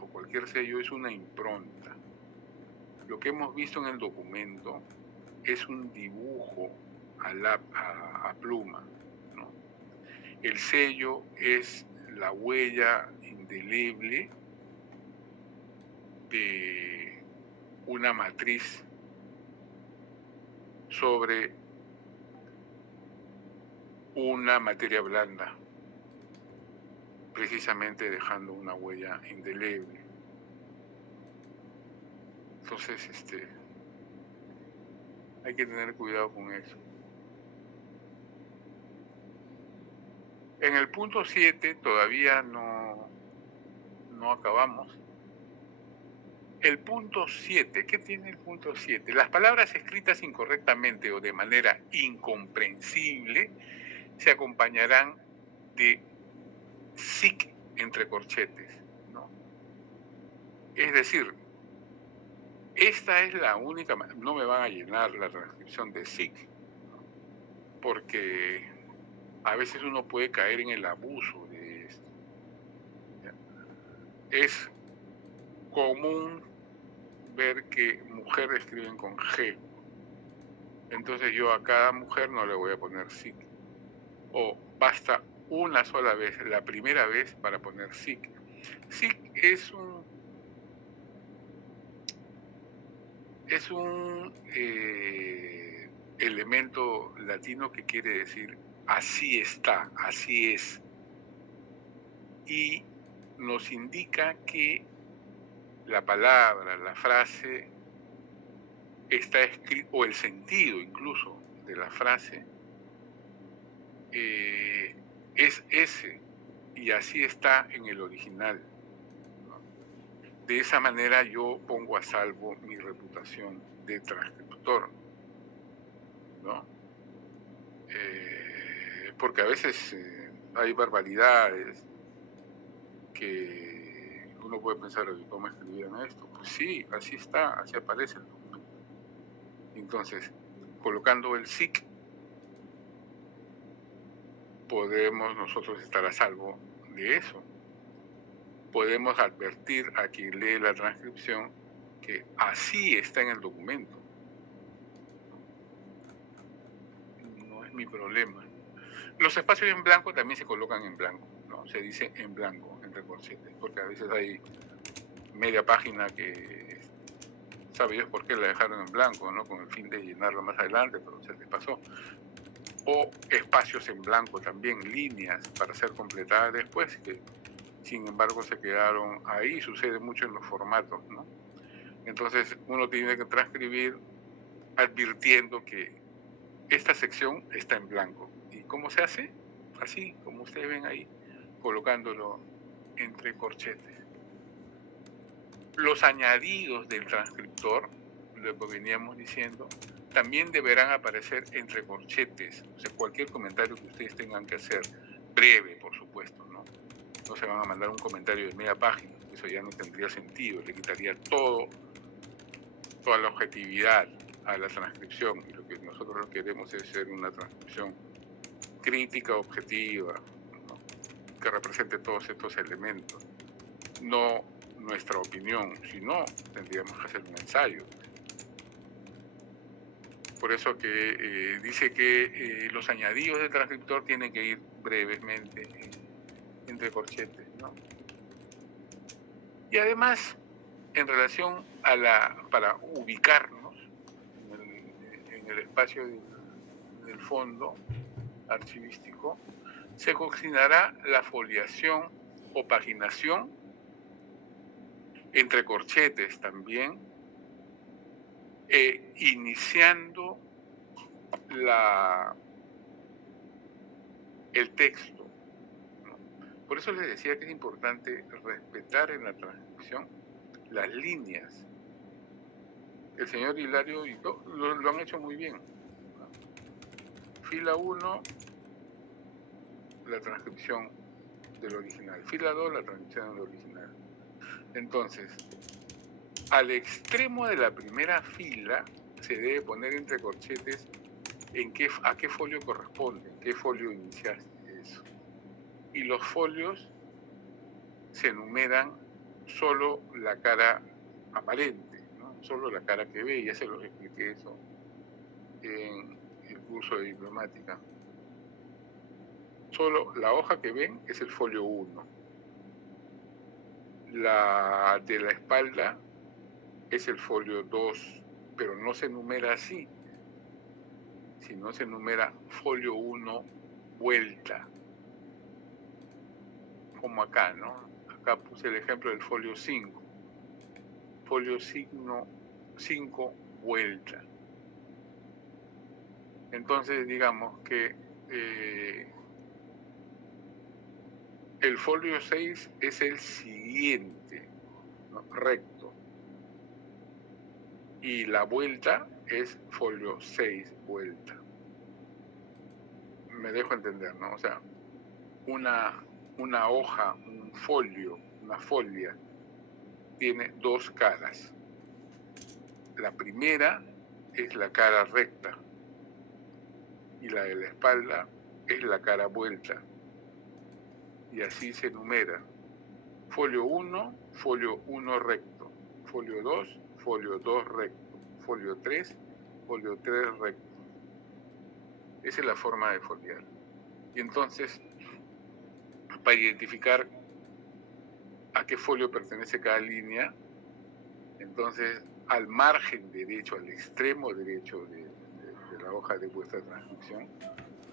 o cualquier sello es una impronta. Lo que hemos visto en el documento es un dibujo a pluma, ¿no? El sello es la huella indeleble de una matriz sobre una materia blanda, precisamente dejando una huella indeleble. Entonces, hay que tener cuidado con eso. En el punto 7 todavía no acabamos. El punto 7, ¿qué tiene el punto 7? Las palabras escritas incorrectamente o de manera incomprensible se acompañarán de SIC entre corchetes, ¿no? Es decir, esta es la única, no me van a llenar la transcripción de SIC, ¿no? Porque a veces uno puede caer en el abuso de esto. Es común ver que mujer escriben con G. Entonces yo a cada mujer no le voy a poner SIC. O basta una sola vez, la primera vez, para poner SIC. SIC es un elemento latino que quiere decir así está, así es. Y nos indica que la palabra, la frase está escrito, o el sentido incluso de la frase es ese, y así está en el original, ¿no? De esa manera yo pongo a salvo mi reputación de transcriptor, ¿no? Porque a veces hay barbaridades que uno puede pensar, ¿cómo escribieron esto? Pues sí, así está, así aparece el documento. Entonces, colocando el SIC, podemos nosotros estar a salvo de eso. Podemos advertir a quien lee la transcripción que así está en el documento. No es mi problema. Los espacios en blanco también se colocan en blanco, ¿no? Se dice en blanco, entre corchetes, porque a veces hay media página que sabe Dios por qué la dejaron en blanco, ¿no? Con el fin de llenarlo más adelante, pero se les pasó. O espacios en blanco también, líneas para ser completadas después, que sin embargo se quedaron ahí. Sucede mucho en los formatos, ¿no? Entonces uno tiene que transcribir advirtiendo que esta sección está en blanco. ¿Y cómo se hace? Así, como ustedes ven ahí, colocándolo entre corchetes. Los añadidos del transcriptor, lo que veníamos diciendo, también deberán aparecer entre corchetes. O sea, cualquier comentario que ustedes tengan que hacer, breve, por supuesto, ¿no? No se van a mandar un comentario de media página, eso ya no tendría sentido, le quitaría toda la objetividad a la transcripción. Y lo que nosotros queremos es hacer una transcripción crítica, objetiva, ¿no? Que represente todos estos elementos. No nuestra opinión. Si no, tendríamos que hacer un ensayo. Por eso que dice que los añadidos del transcriptor tienen que ir brevemente entre corchetes, ¿no? Y además, en relación a para ubicarnos en el espacio del fondo archivístico, se considerará la foliación o paginación entre corchetes también, iniciando el texto, ¿no? Por eso les decía que es importante respetar en la transcripción las líneas. El señor Hilario y lo han hecho muy bien, ¿no? Fila 1, la transcripción del original. Fila 2, la transcripción del original. Entonces, al extremo de la primera fila se debe poner entre corchetes a qué folio corresponde, qué folio iniciaste eso. Y los folios se enumeran solo la cara aparente, ¿no? Solo la cara que ve, ya se los expliqué eso en el curso de diplomática. Solo la hoja que ven es el folio 1. La de la espalda es el folio 2, pero no se numera así, sino se numera folio 1 vuelta, como acá, ¿no? Acá puse el ejemplo del folio 5, folio signo 5 vuelta. Entonces digamos que el folio 6 es el siguiente, ¿no? Recto. Y la vuelta es folio 6 vuelta. Me dejo entender, ¿no? O sea, una hoja, un folio, una folia, tiene dos caras. La primera es la cara recta y la de la espalda es la cara vuelta. Y así se numera. Folio 1, folio 1 recto. Folio 2, folio 2 recto. Folio 3, folio 3 recto. Esa es la forma de foliar. Y entonces, para identificar a qué folio pertenece cada línea, entonces al margen derecho, al extremo derecho de la hoja de vuestra transcripción,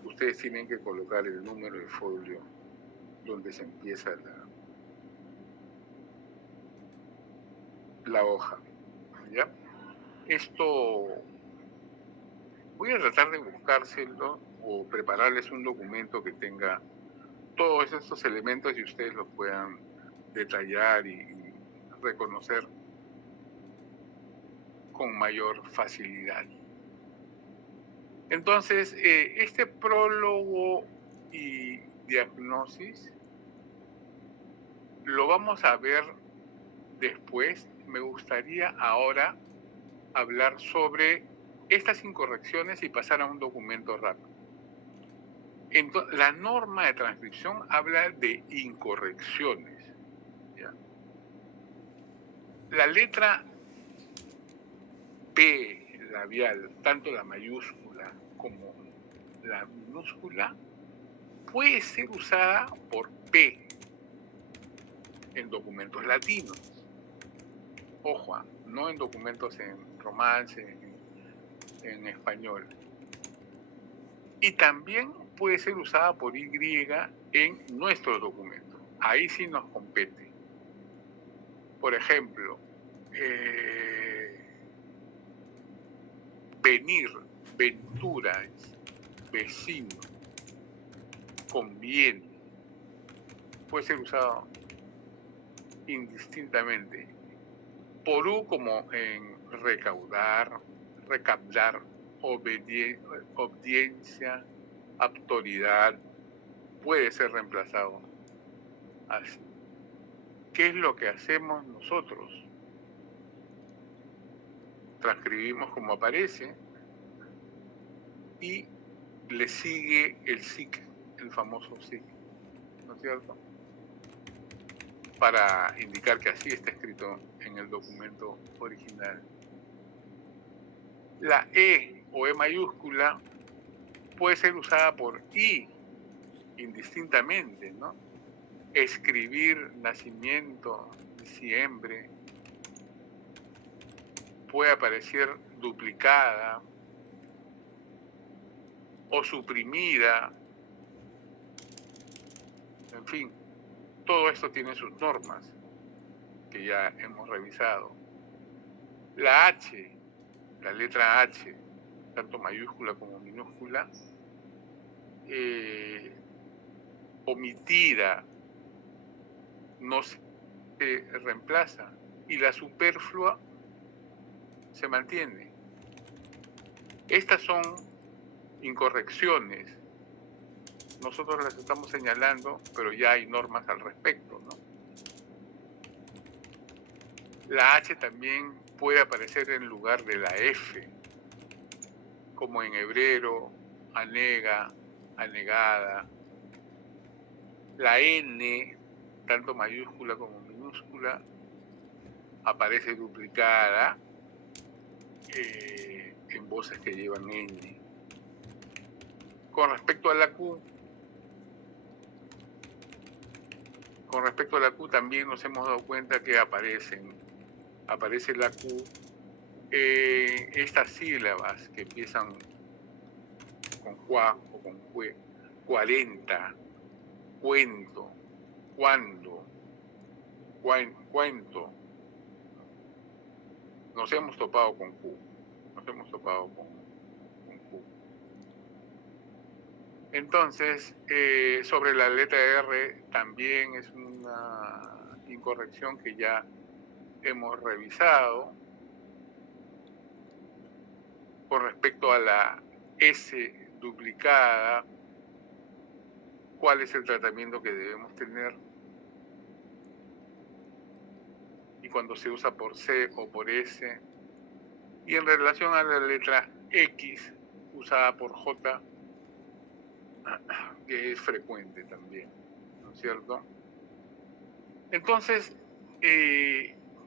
ustedes tienen que colocar el número de folio donde se empieza la hoja, ¿ya? Esto voy a tratar de buscárselo o prepararles un documento que tenga todos estos elementos y ustedes los puedan detallar y reconocer con mayor facilidad. Entonces, este prólogo y diagnosis lo vamos a ver después. Me gustaría ahora hablar sobre estas incorrecciones y pasar a un documento rápido. Entonces, la norma de transcripción habla de incorrecciones, ¿ya? La letra P labial, tanto la mayúscula como la minúscula, puede ser usada por P en documentos latinos. Ojo, no en documentos en romance, en español. Y también puede ser usada por Y en nuestros documentos. Ahí sí nos compete. Por ejemplo, venir, venturas, vecino, conviene. Puede ser usado indistintamente. Por U como en recaudar, recaptar, obediencia, autoridad, puede ser reemplazado así. ¿Qué es lo que hacemos nosotros? Transcribimos como aparece y le sigue el SIC, el famoso SIC, ¿no es cierto? para indicar que así está escrito en el documento original. La E o E mayúscula puede ser usada por I indistintamente, ¿no? Escribir nacimiento, diciembre, puede aparecer duplicada o suprimida, en fin, todo esto tiene sus normas que ya hemos revisado. La H, la letra H, tanto mayúscula como minúscula, omitida, no se reemplaza, y la superflua se mantiene. Estas son incorrecciones. Nosotros las estamos señalando, pero ya hay normas al respecto, ¿no? La H también puede aparecer en lugar de la F, como en hebreo, anega, anegada. La N, tanto mayúscula como minúscula, aparece duplicada en voces que llevan N. Con respecto a la Q, también nos hemos dado cuenta que aparece la Q estas sílabas que empiezan con cuá o con cue: 40, cuento, cuando, cuento. Nos hemos topado con Q, Entonces, sobre la letra R también es una incorrección que ya hemos revisado. Con respecto a la S duplicada, ¿cuál es el tratamiento que debemos tener? Y cuando se usa por C o por S. Y en relación a la letra X, usada por J, que es frecuente también, ¿no es cierto? Entonces,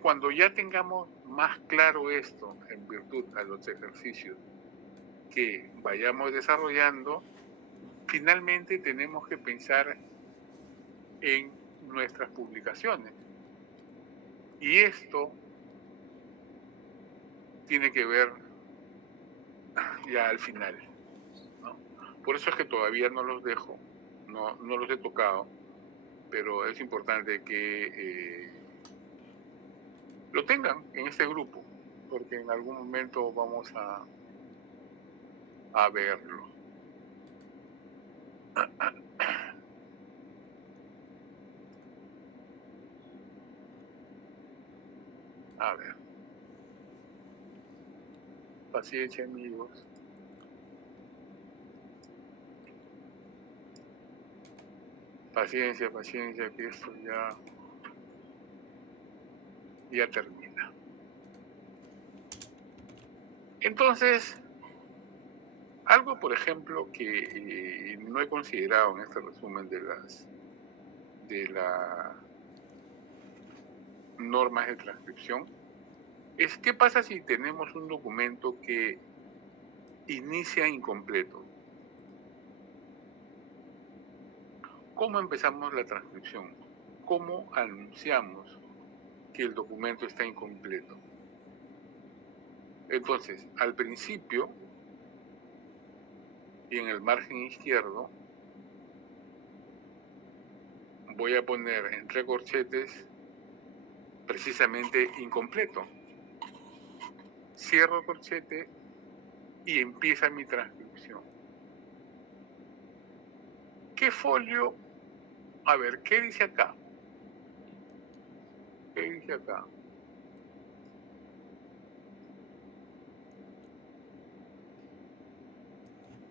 cuando ya tengamos más claro esto, en virtud a los ejercicios que vayamos desarrollando, finalmente tenemos que pensar en nuestras publicaciones. Y esto tiene que ver ya al final, ¿no? Por eso es que todavía no los dejo, no los he tocado, pero es importante que lo tengan en este grupo, porque en algún momento vamos a verlo. A ver. Paciencia, amigos. Paciencia, que esto ya termina. Entonces, algo, por ejemplo, que no he considerado en este resumen de las normas de transcripción, es qué pasa si tenemos un documento que inicia incompleto. ¿Cómo empezamos la transcripción? ¿Cómo anunciamos que el documento está incompleto? Entonces, al principio, y en el margen izquierdo, voy a poner entre corchetes precisamente incompleto. Cierro corchete y empieza mi transcripción. ¿Qué folio? A ver, ¿qué dice acá? ¿Qué dice acá?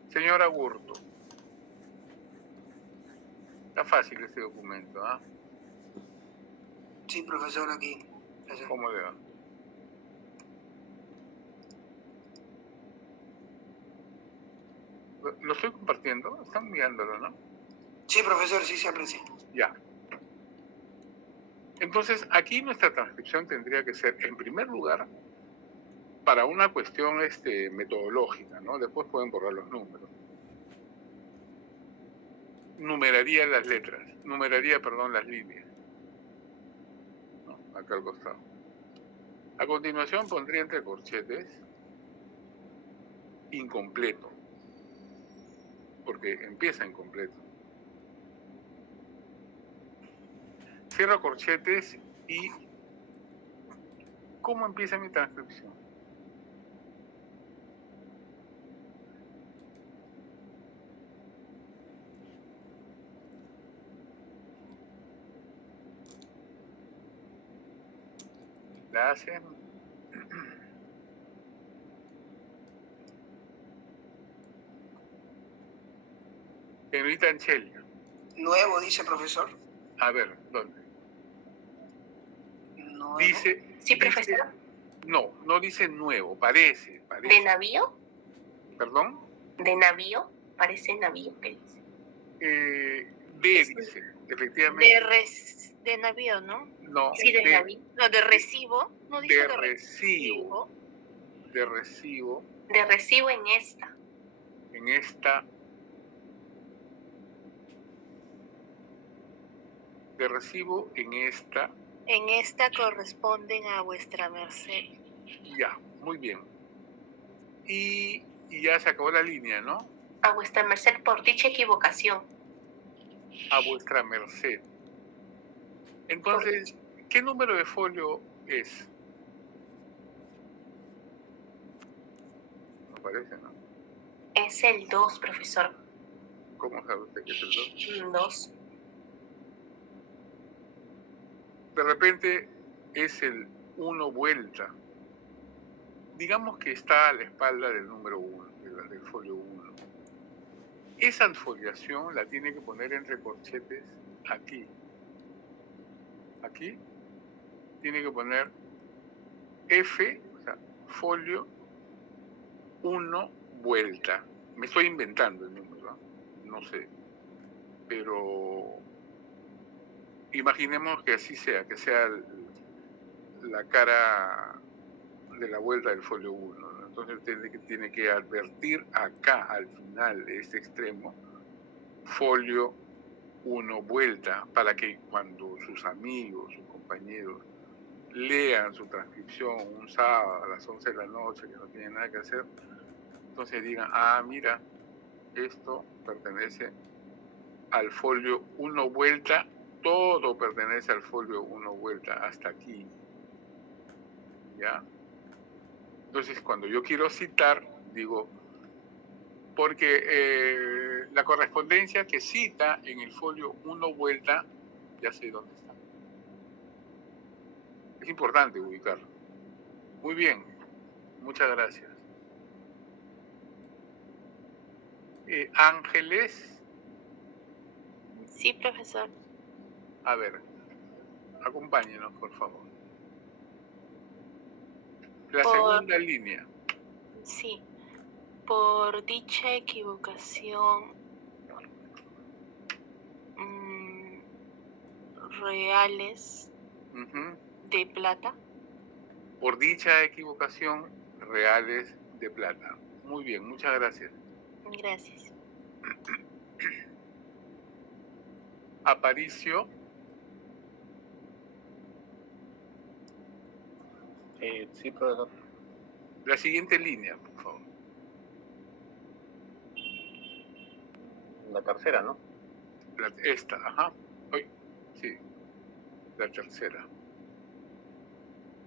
Señora Burto, está fácil este documento, ¿ah? Sí, profesor, aquí. Gracias. ¿Cómo le va? Lo estoy compartiendo, están mirándolo, ¿no? Sí, profesor, sí se aprecia. Ya. Entonces, aquí nuestra transcripción tendría que ser, en primer lugar, para una cuestión metodológica, ¿no? Después pueden borrar los números. Numeraría las letras, las líneas, ¿no? Acá al costado. A continuación pondría entre corchetes incompleto, porque empieza incompleto. Cierro corchetes y ¿cómo empieza mi transcripción? La hacen señorita Anchelia. Nuevo, dice profesor. A ver, ¿dónde? Nuevo. Dice... Sí, profesor. No dice nuevo, parece. ¿De navío? ¿Perdón? ¿De navío? Parece navío, ¿qué dice? Dice, efectivamente. De navío, ¿no? No, Sí, de navío. No, de recibo. No dice de recibo. De recibo. De recibo en esta. En esta. De recibo en esta. En esta corresponden a vuestra merced. Ya, muy bien. Y ya se acabó la línea, ¿no? A vuestra merced por dicha equivocación. A vuestra merced. Entonces, ¿qué número de folio es? No parece, ¿no? Es el 2, profesor. ¿Cómo sabe usted que es el 2? 2. De repente es el 1 vuelta. Digamos que está a la espalda del número 1, del folio 1. Esa foliación la tiene que poner entre corchetes aquí. Aquí tiene que poner F, o sea, folio 1 vuelta. Me estoy inventando el número, no sé. Pero imaginemos que así sea, que sea la cara de la vuelta del folio 1, ¿no? Entonces tiene que advertir acá, al final de este extremo, folio 1 vuelta, para que cuando sus amigos, sus compañeros, lean su transcripción un sábado a las 11 de la noche, que no tienen nada que hacer, entonces digan, ah, mira, esto pertenece al folio 1 vuelta, todo pertenece al folio 1 vuelta, hasta aquí, ¿ya? Entonces, cuando yo quiero citar, digo, porque la correspondencia que cita en el folio 1 vuelta, ya sé dónde está. Es importante ubicarlo. Muy bien, muchas gracias. Ángeles. Sí, profesor. A ver, acompáñenos, por favor. La segunda línea. Sí. Por dicha equivocación, reales de plata. Por dicha equivocación, reales de plata. Muy bien, muchas gracias. Gracias. Aparicio. Sí, profesor. La siguiente línea, por favor. La tercera, ¿no? Esta, ajá. Sí, la tercera.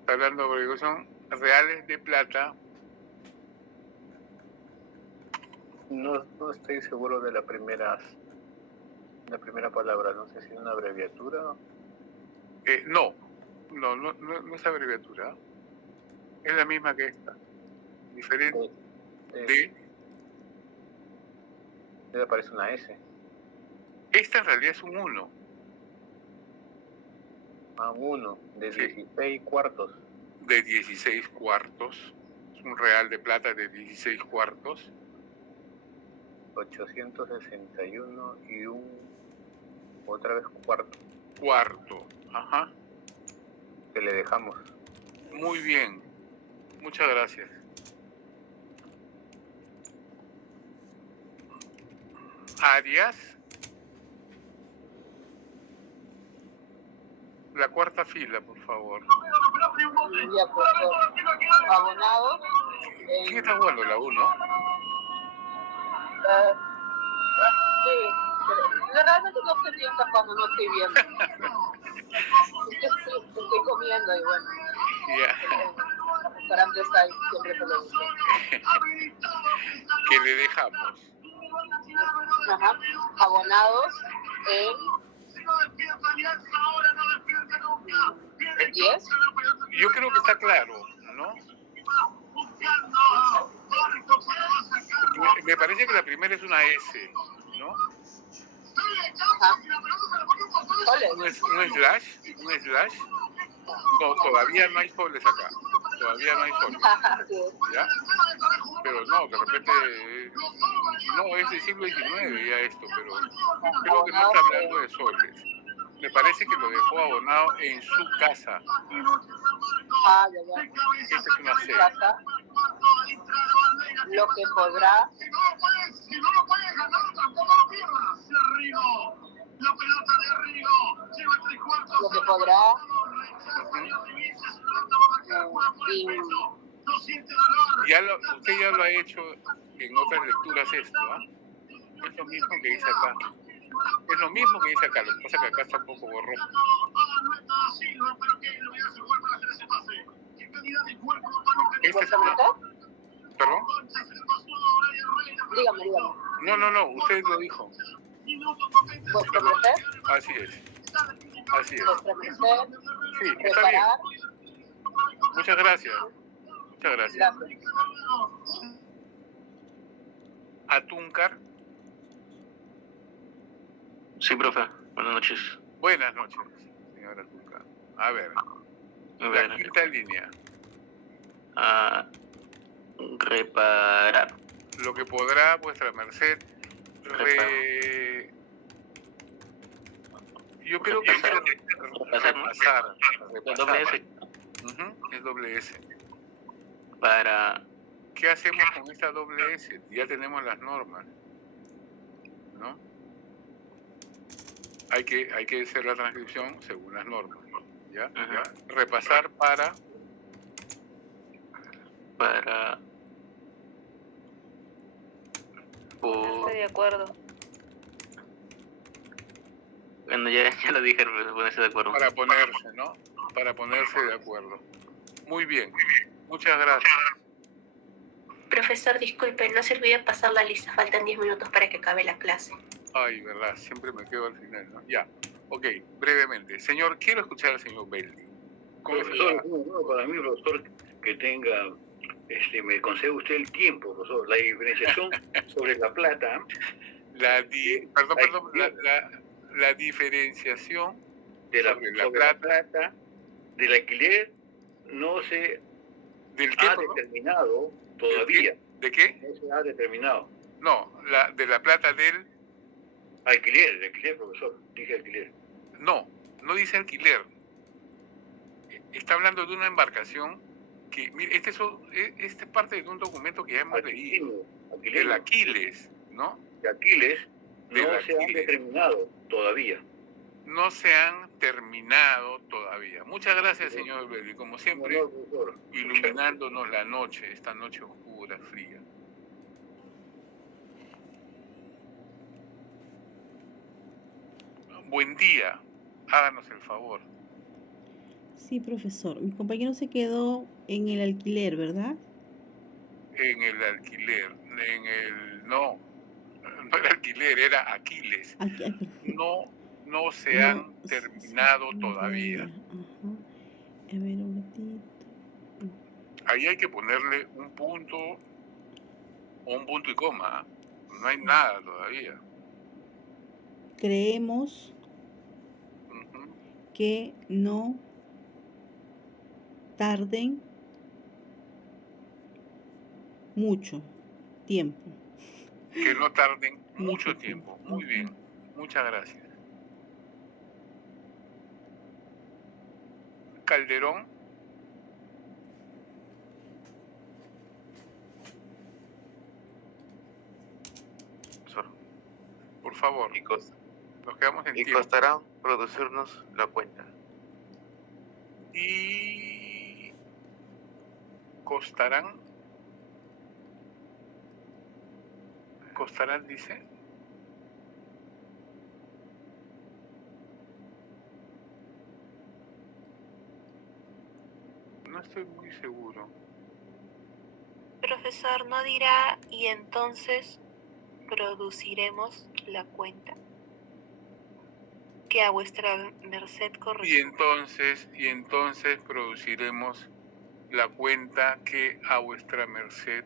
Está hablando porque son reales de plata. No estoy seguro de la primera palabra, no sé si es una abreviatura. No es abreviatura. Es la misma que esta. Diferente de... Le aparece una S. Esta en realidad es un 1. Ah, 1, de Sí. 16 cuartos. De 16 cuartos. Es un real de plata de 16 cuartos. 861 y otra vez cuarto. Cuarto, ajá. que le dejamos. Muy bien. Muchas gracias. Arias. La cuarta fila, por favor. Ya, profesor. Abonados. ¿Quién está jugando? La 1. Sí, pero realmente no sé bien cuando no estoy viendo. Es que estoy comiendo y bueno, los restaurantes hay siempre televisión. Que le dejamos. Ajá. Abonados en 10. Yo creo que está claro, ¿no? Me parece que la primera es una S, ¿no? Ajá. ¿Cuál es? Un slash. No, todavía no hay soles acá. Todavía no hay soles. Sí. ¿Ya? Pero no, de repente... No, es del siglo XIX ya esto, pero creo que no está hablando de soles. Me parece que lo dejó abonado en su casa. Ah, ya. Esa es una C. Casa. Lo que podrá. Lo que podrá. Usted ya lo ha hecho en otras lecturas esto, ¿ah? Es lo mismo que dice acá. Es lo mismo que dice acá, lo que pasa es que acá está un poco borroso. Esta es una... ¿Perdón? Dígame. No, usted lo dijo. ¿Vuestra merced? Así es. ¿Vuestra merced? Sí, está bien. Preparar. Muchas gracias. Gracias. Atúncar. Sí, profe. Buenas noches. Buenas noches, señora Atúncar. A ver, la quinta línea. Reparar. Lo que podrá vuestra merced Yo creo que repasar. Doble S. Es doble S. Para... ¿Qué hacemos con esta doble S? Ya tenemos las normas, ¿no? Hay que hacer la transcripción según las normas, ¿ya? Repasar para... Estoy de acuerdo. Bueno, ya lo dije, ponerse de acuerdo. Para ponerse, ¿no? Para ponerse de acuerdo. Muy bien. Muchas gracias. Profesor, disculpe, no se olvide pasar la lista. Faltan 10 minutos para que acabe la clase. Ay, verdad, siempre me quedo al final, ¿no? Ya. Ok, brevemente. Señor, quiero escuchar al señor Belli. Profesor, para mí, profesor, que tenga, me concede usted el tiempo, profesor, la diferenciación sobre la plata. La diferenciación de la plata del alquiler no se ha determinado todavía. ¿De qué? No se ha determinado. No, de la plata del... Alquiler, profesor, dije alquiler. No dice alquiler. Está hablando de una embarcación que, mire, esta es parte de un documento que ya hemos leído. El Aquiles, ¿no? De Aquiles no se han determinado todavía. No se han terminado todavía. Muchas gracias, señor Belli, como siempre, iluminándonos la noche, esta noche oscura, fría. Buen día, háganos el favor. Sí, profesor. Mi compañero se quedó en el alquiler, ¿verdad? En el alquiler, no era alquiler, era Aquiles. No se han terminado todavía. Ajá. A ver, un ratito. Ahí hay que ponerle un punto o un punto y coma. No hay nada todavía. Creemos que no tarden mucho tiempo. Que no tarden mucho tiempo. Muy bien. Muchas gracias. Calderón. Por favor, nos quedamos en tiempo. Costará producirnos la cuenta. Y costarán, dice. No estoy muy seguro. Profesor, ¿no dirá y entonces produciremos la cuenta que a vuestra merced corresponde? Y entonces produciremos la cuenta que a vuestra merced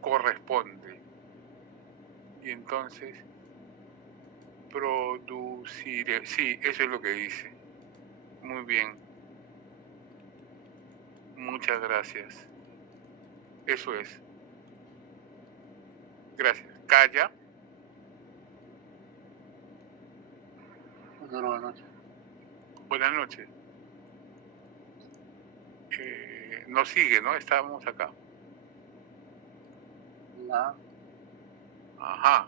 corresponde. Y entonces produciré. Sí, eso es lo que dice. Muy bien. Muchas gracias. Eso es. Gracias. Calla. Buenas noches. Buenas noches. Nos sigue, ¿no? Estábamos acá. La Ajá.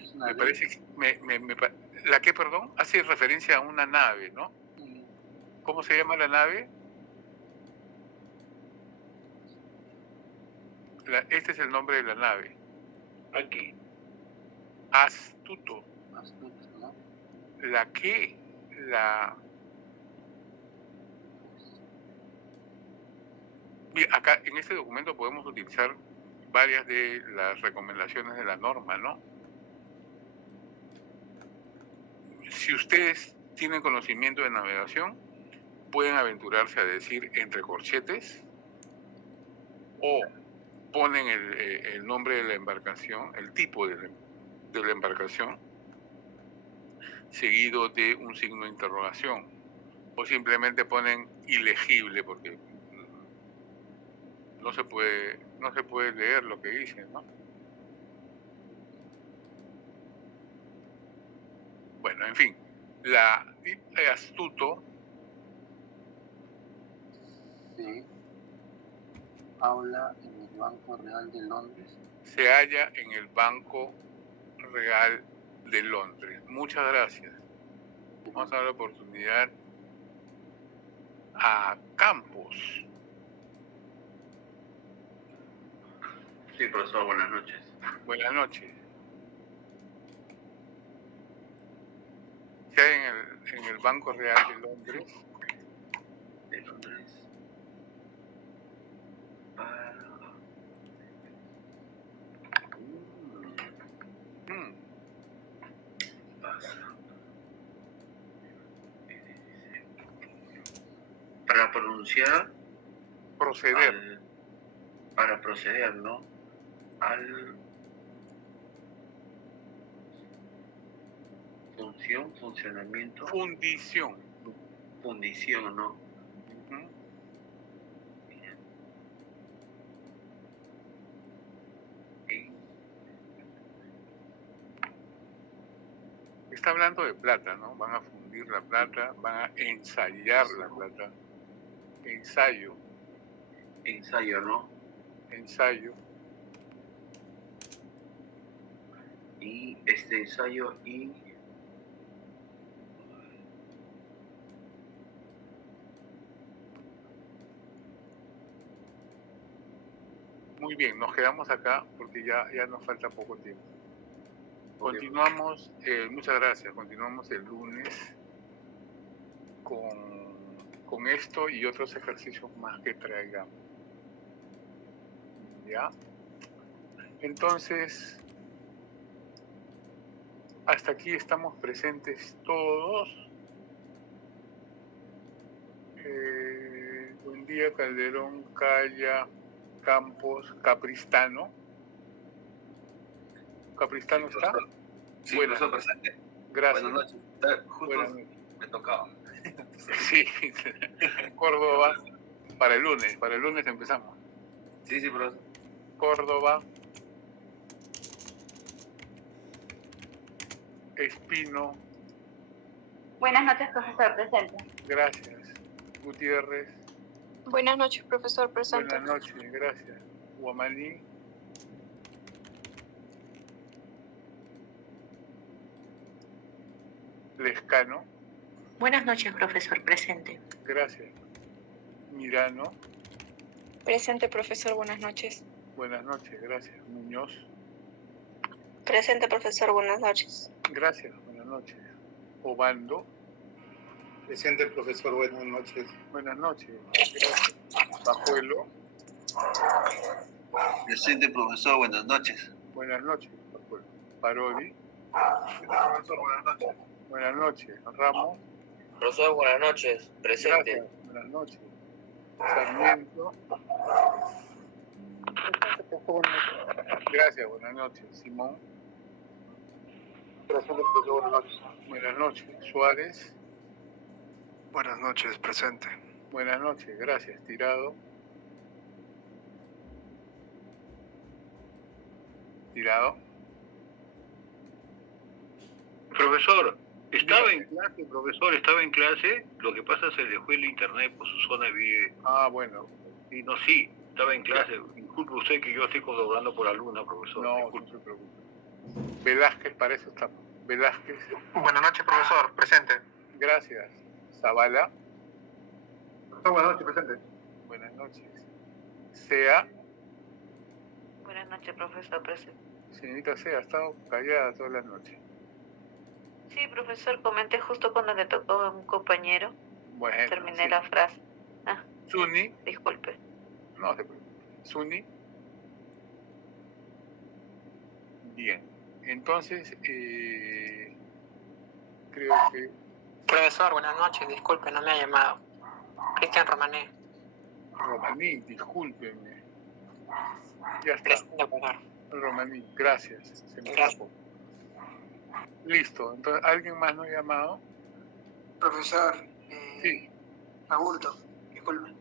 es una Me ley. parece que... ¿La qué, perdón? Hace referencia a una nave, ¿no? ¿Cómo se llama la nave? Este es el nombre de la nave. Aquí. Astuto. Astuto, ¿no? ¿La qué? Bien, acá en este documento podemos utilizar varias de las recomendaciones de la norma, ¿no? Si ustedes tienen conocimiento de navegación, pueden aventurarse a decir entre corchetes o ponen el nombre de la embarcación, el tipo de la embarcación, seguido de un signo de interrogación, o simplemente ponen ilegible porque no se puede leer lo que dice, ¿no? Bueno, en fin, la Astuto Sí. Habla en el Banco Real de Londres. se halla en el Banco Real de Londres. Muchas gracias. Vamos a dar la oportunidad a Campos. Sí, profesor, buenas noches. Buenas noches. Se halla en el Banco Real de Londres. De Londres. Para pronunciar, Proceder. para proceder, ¿no? Funcionamiento, fundición, ¿no? Ujú. Está hablando de plata, ¿no? Van a fundir la plata, van a ensayar la plata. Ensayo, ¿no? ensayo. Y este ensayo y Muy bien, nos quedamos acá porque ya nos falta poco tiempo. Continuamos, muchas gracias, continuamos el lunes con esto y otros ejercicios más que traigamos. ¿Ya? Entonces, hasta aquí estamos presentes todos. Buen día, Calderón, Calla, Campos, Capristano. ¿Capristano está? Sí, Buenas profesor, presente. Gracias. Buenas noches. Justo Buenas noches. me tocaba. Sí, Córdoba, para el lunes empezamos. Sí, profesor. Córdoba, Espino. Buenas noches, profesor. Presente. Gracias. Gutiérrez. Buenas noches, profesor. Presente. Buenas noches, gracias. Guamaní. Lescano. Buenas noches, profesor. Presente. Gracias. Mirano. Presente, profesor. Buenas noches. Buenas noches, gracias. Muñoz. Presente, profesor. Buenas noches. Gracias, buenas noches. Obando. Presente, profesor. Buenas noches. Buenas noches, gracias. Bajuelo. Presente, profesor. Buenas noches. Buenas noches, Bajuelo. Parodi. Profesor, buenas noches. Buenas noches. Ramos. Profesor, buenas noches. Presente. Gracias, buenas noches. Sarmiento. Gracias, buenas noches. Simón. Presente, profesor. Buenas noches. Buenas noches. Suárez. Buenas noches. Presente. Buenas noches, gracias. Tirado. Tirado. Profesor, estaba en clase, profesor, estaba en clase. Lo que pasa es que se dejó el internet por su zona vive. Ah, bueno. Y no, sí, estaba en clase. Disculpe usted que yo estoy colaborando por alumna, profesor. No, Disculpe. no se preocupe. Velázquez, para eso está. Velázquez. Buenas noches, profesor. Presente. Gracias. Zavala. Buenas noches, presente. Buenas noches. Sea. Buenas noches, profesor. Presente. Señorita Sea, ha estado callada toda la noche. Sí, profesor. Comenté justo cuando le tocó a un compañero. Bueno, Terminé sí. la frase. Zuni. Disculpe. No se preocupe. Zuni. Bien. Entonces, creo que... Profesor, buenas noches. Disculpe, no me ha llamado. Cristian Romané. Romaní, discúlpeme. Ya está. Presente, profesor. Romaní, gracias. Se me Gracias. escapó. Listo. Entonces, ¿alguien más no ha llamado? Profesor, Sí. Agurto, disculpe.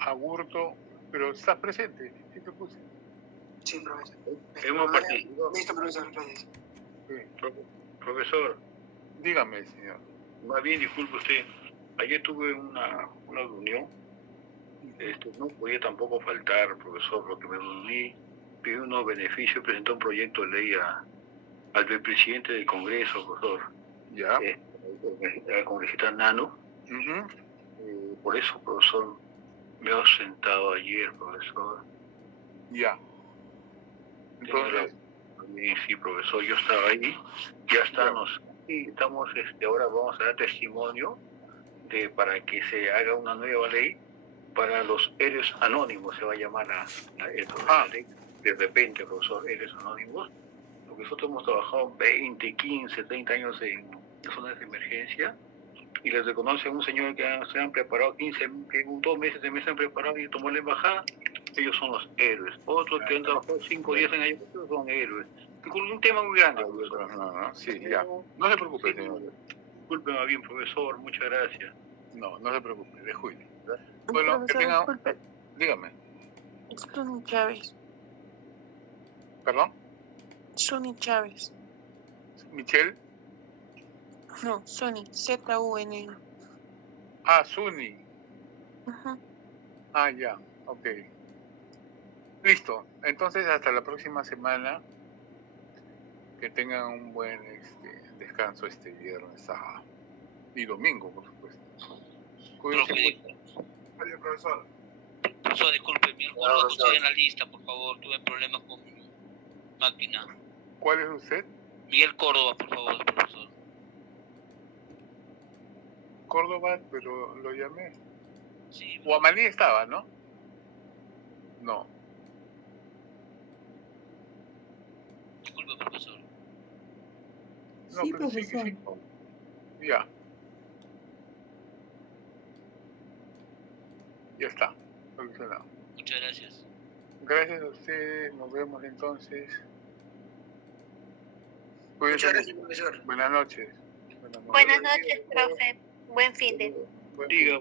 Agurto, pero estás presente. ¿Qué te puse? Sí, profesor. Hemos participado. Listo, profesor, gracias. Sí. Profesor, Dígame, señor. más bien, disculpe usted. Ayer tuve una reunión. No podía tampoco faltar, profesor, porque me reuní, pedí unos beneficios, presenté un proyecto de ley al presidente del Congreso, profesor. Ya. Al congresista Nano. Por eso, profesor, me he ausentado ayer, profesor. Ya. Entonces, sí, profesor, yo estaba ahí, ya estamos, y estamos, ahora vamos a dar testimonio para que se haga una nueva ley para los héroes anónimos, se va a llamar la ley, de repente, profesor, héroes anónimos, porque nosotros hemos trabajado 20, 15, 30 años en zonas de emergencia, y les reconoce a un señor que se han preparado 15, que en 2 meses se han preparado y tomó la embajada. Ellos son los héroes. Otros que han trabajado 5 o 10 años son héroes. Un tema muy grande, profesor. Sí, ya. No se preocupe, señor. Discúlpeme bien, profesor. Muchas gracias. No, no se preocupe. Descuide. Bueno, que tenga... Disculpe. Dígame. Zuni Chávez. ¿Perdón? Zuni Chávez. ¿Michelle? No, Zuni. Z-U-N-I. Ah, Zuni. Ajá. Ah, ya. Ok. Listo. Entonces, hasta la próxima semana. Que tengan un buen descanso este viernes y domingo, por supuesto. Cuídense mucho. Adiós, profesor. Profesor, disculpe, mi acuerdo que estoy en la lista, por favor. Tuve problemas con mi máquina. ¿Cuál es usted? Miguel Córdoba, por favor, profesor. Córdoba, pero lo llamé. Sí. Guamaní estaba, ¿no? No. Disculpe, profesor. No, Sí, pero profesor. sí. Ya. Ya está. Solucionado. Muchas gracias. Gracias a ustedes. Nos vemos entonces. Muchas gracias, profesor. Buenas noches. Buenas noches, profe. Buen fin de. Diga.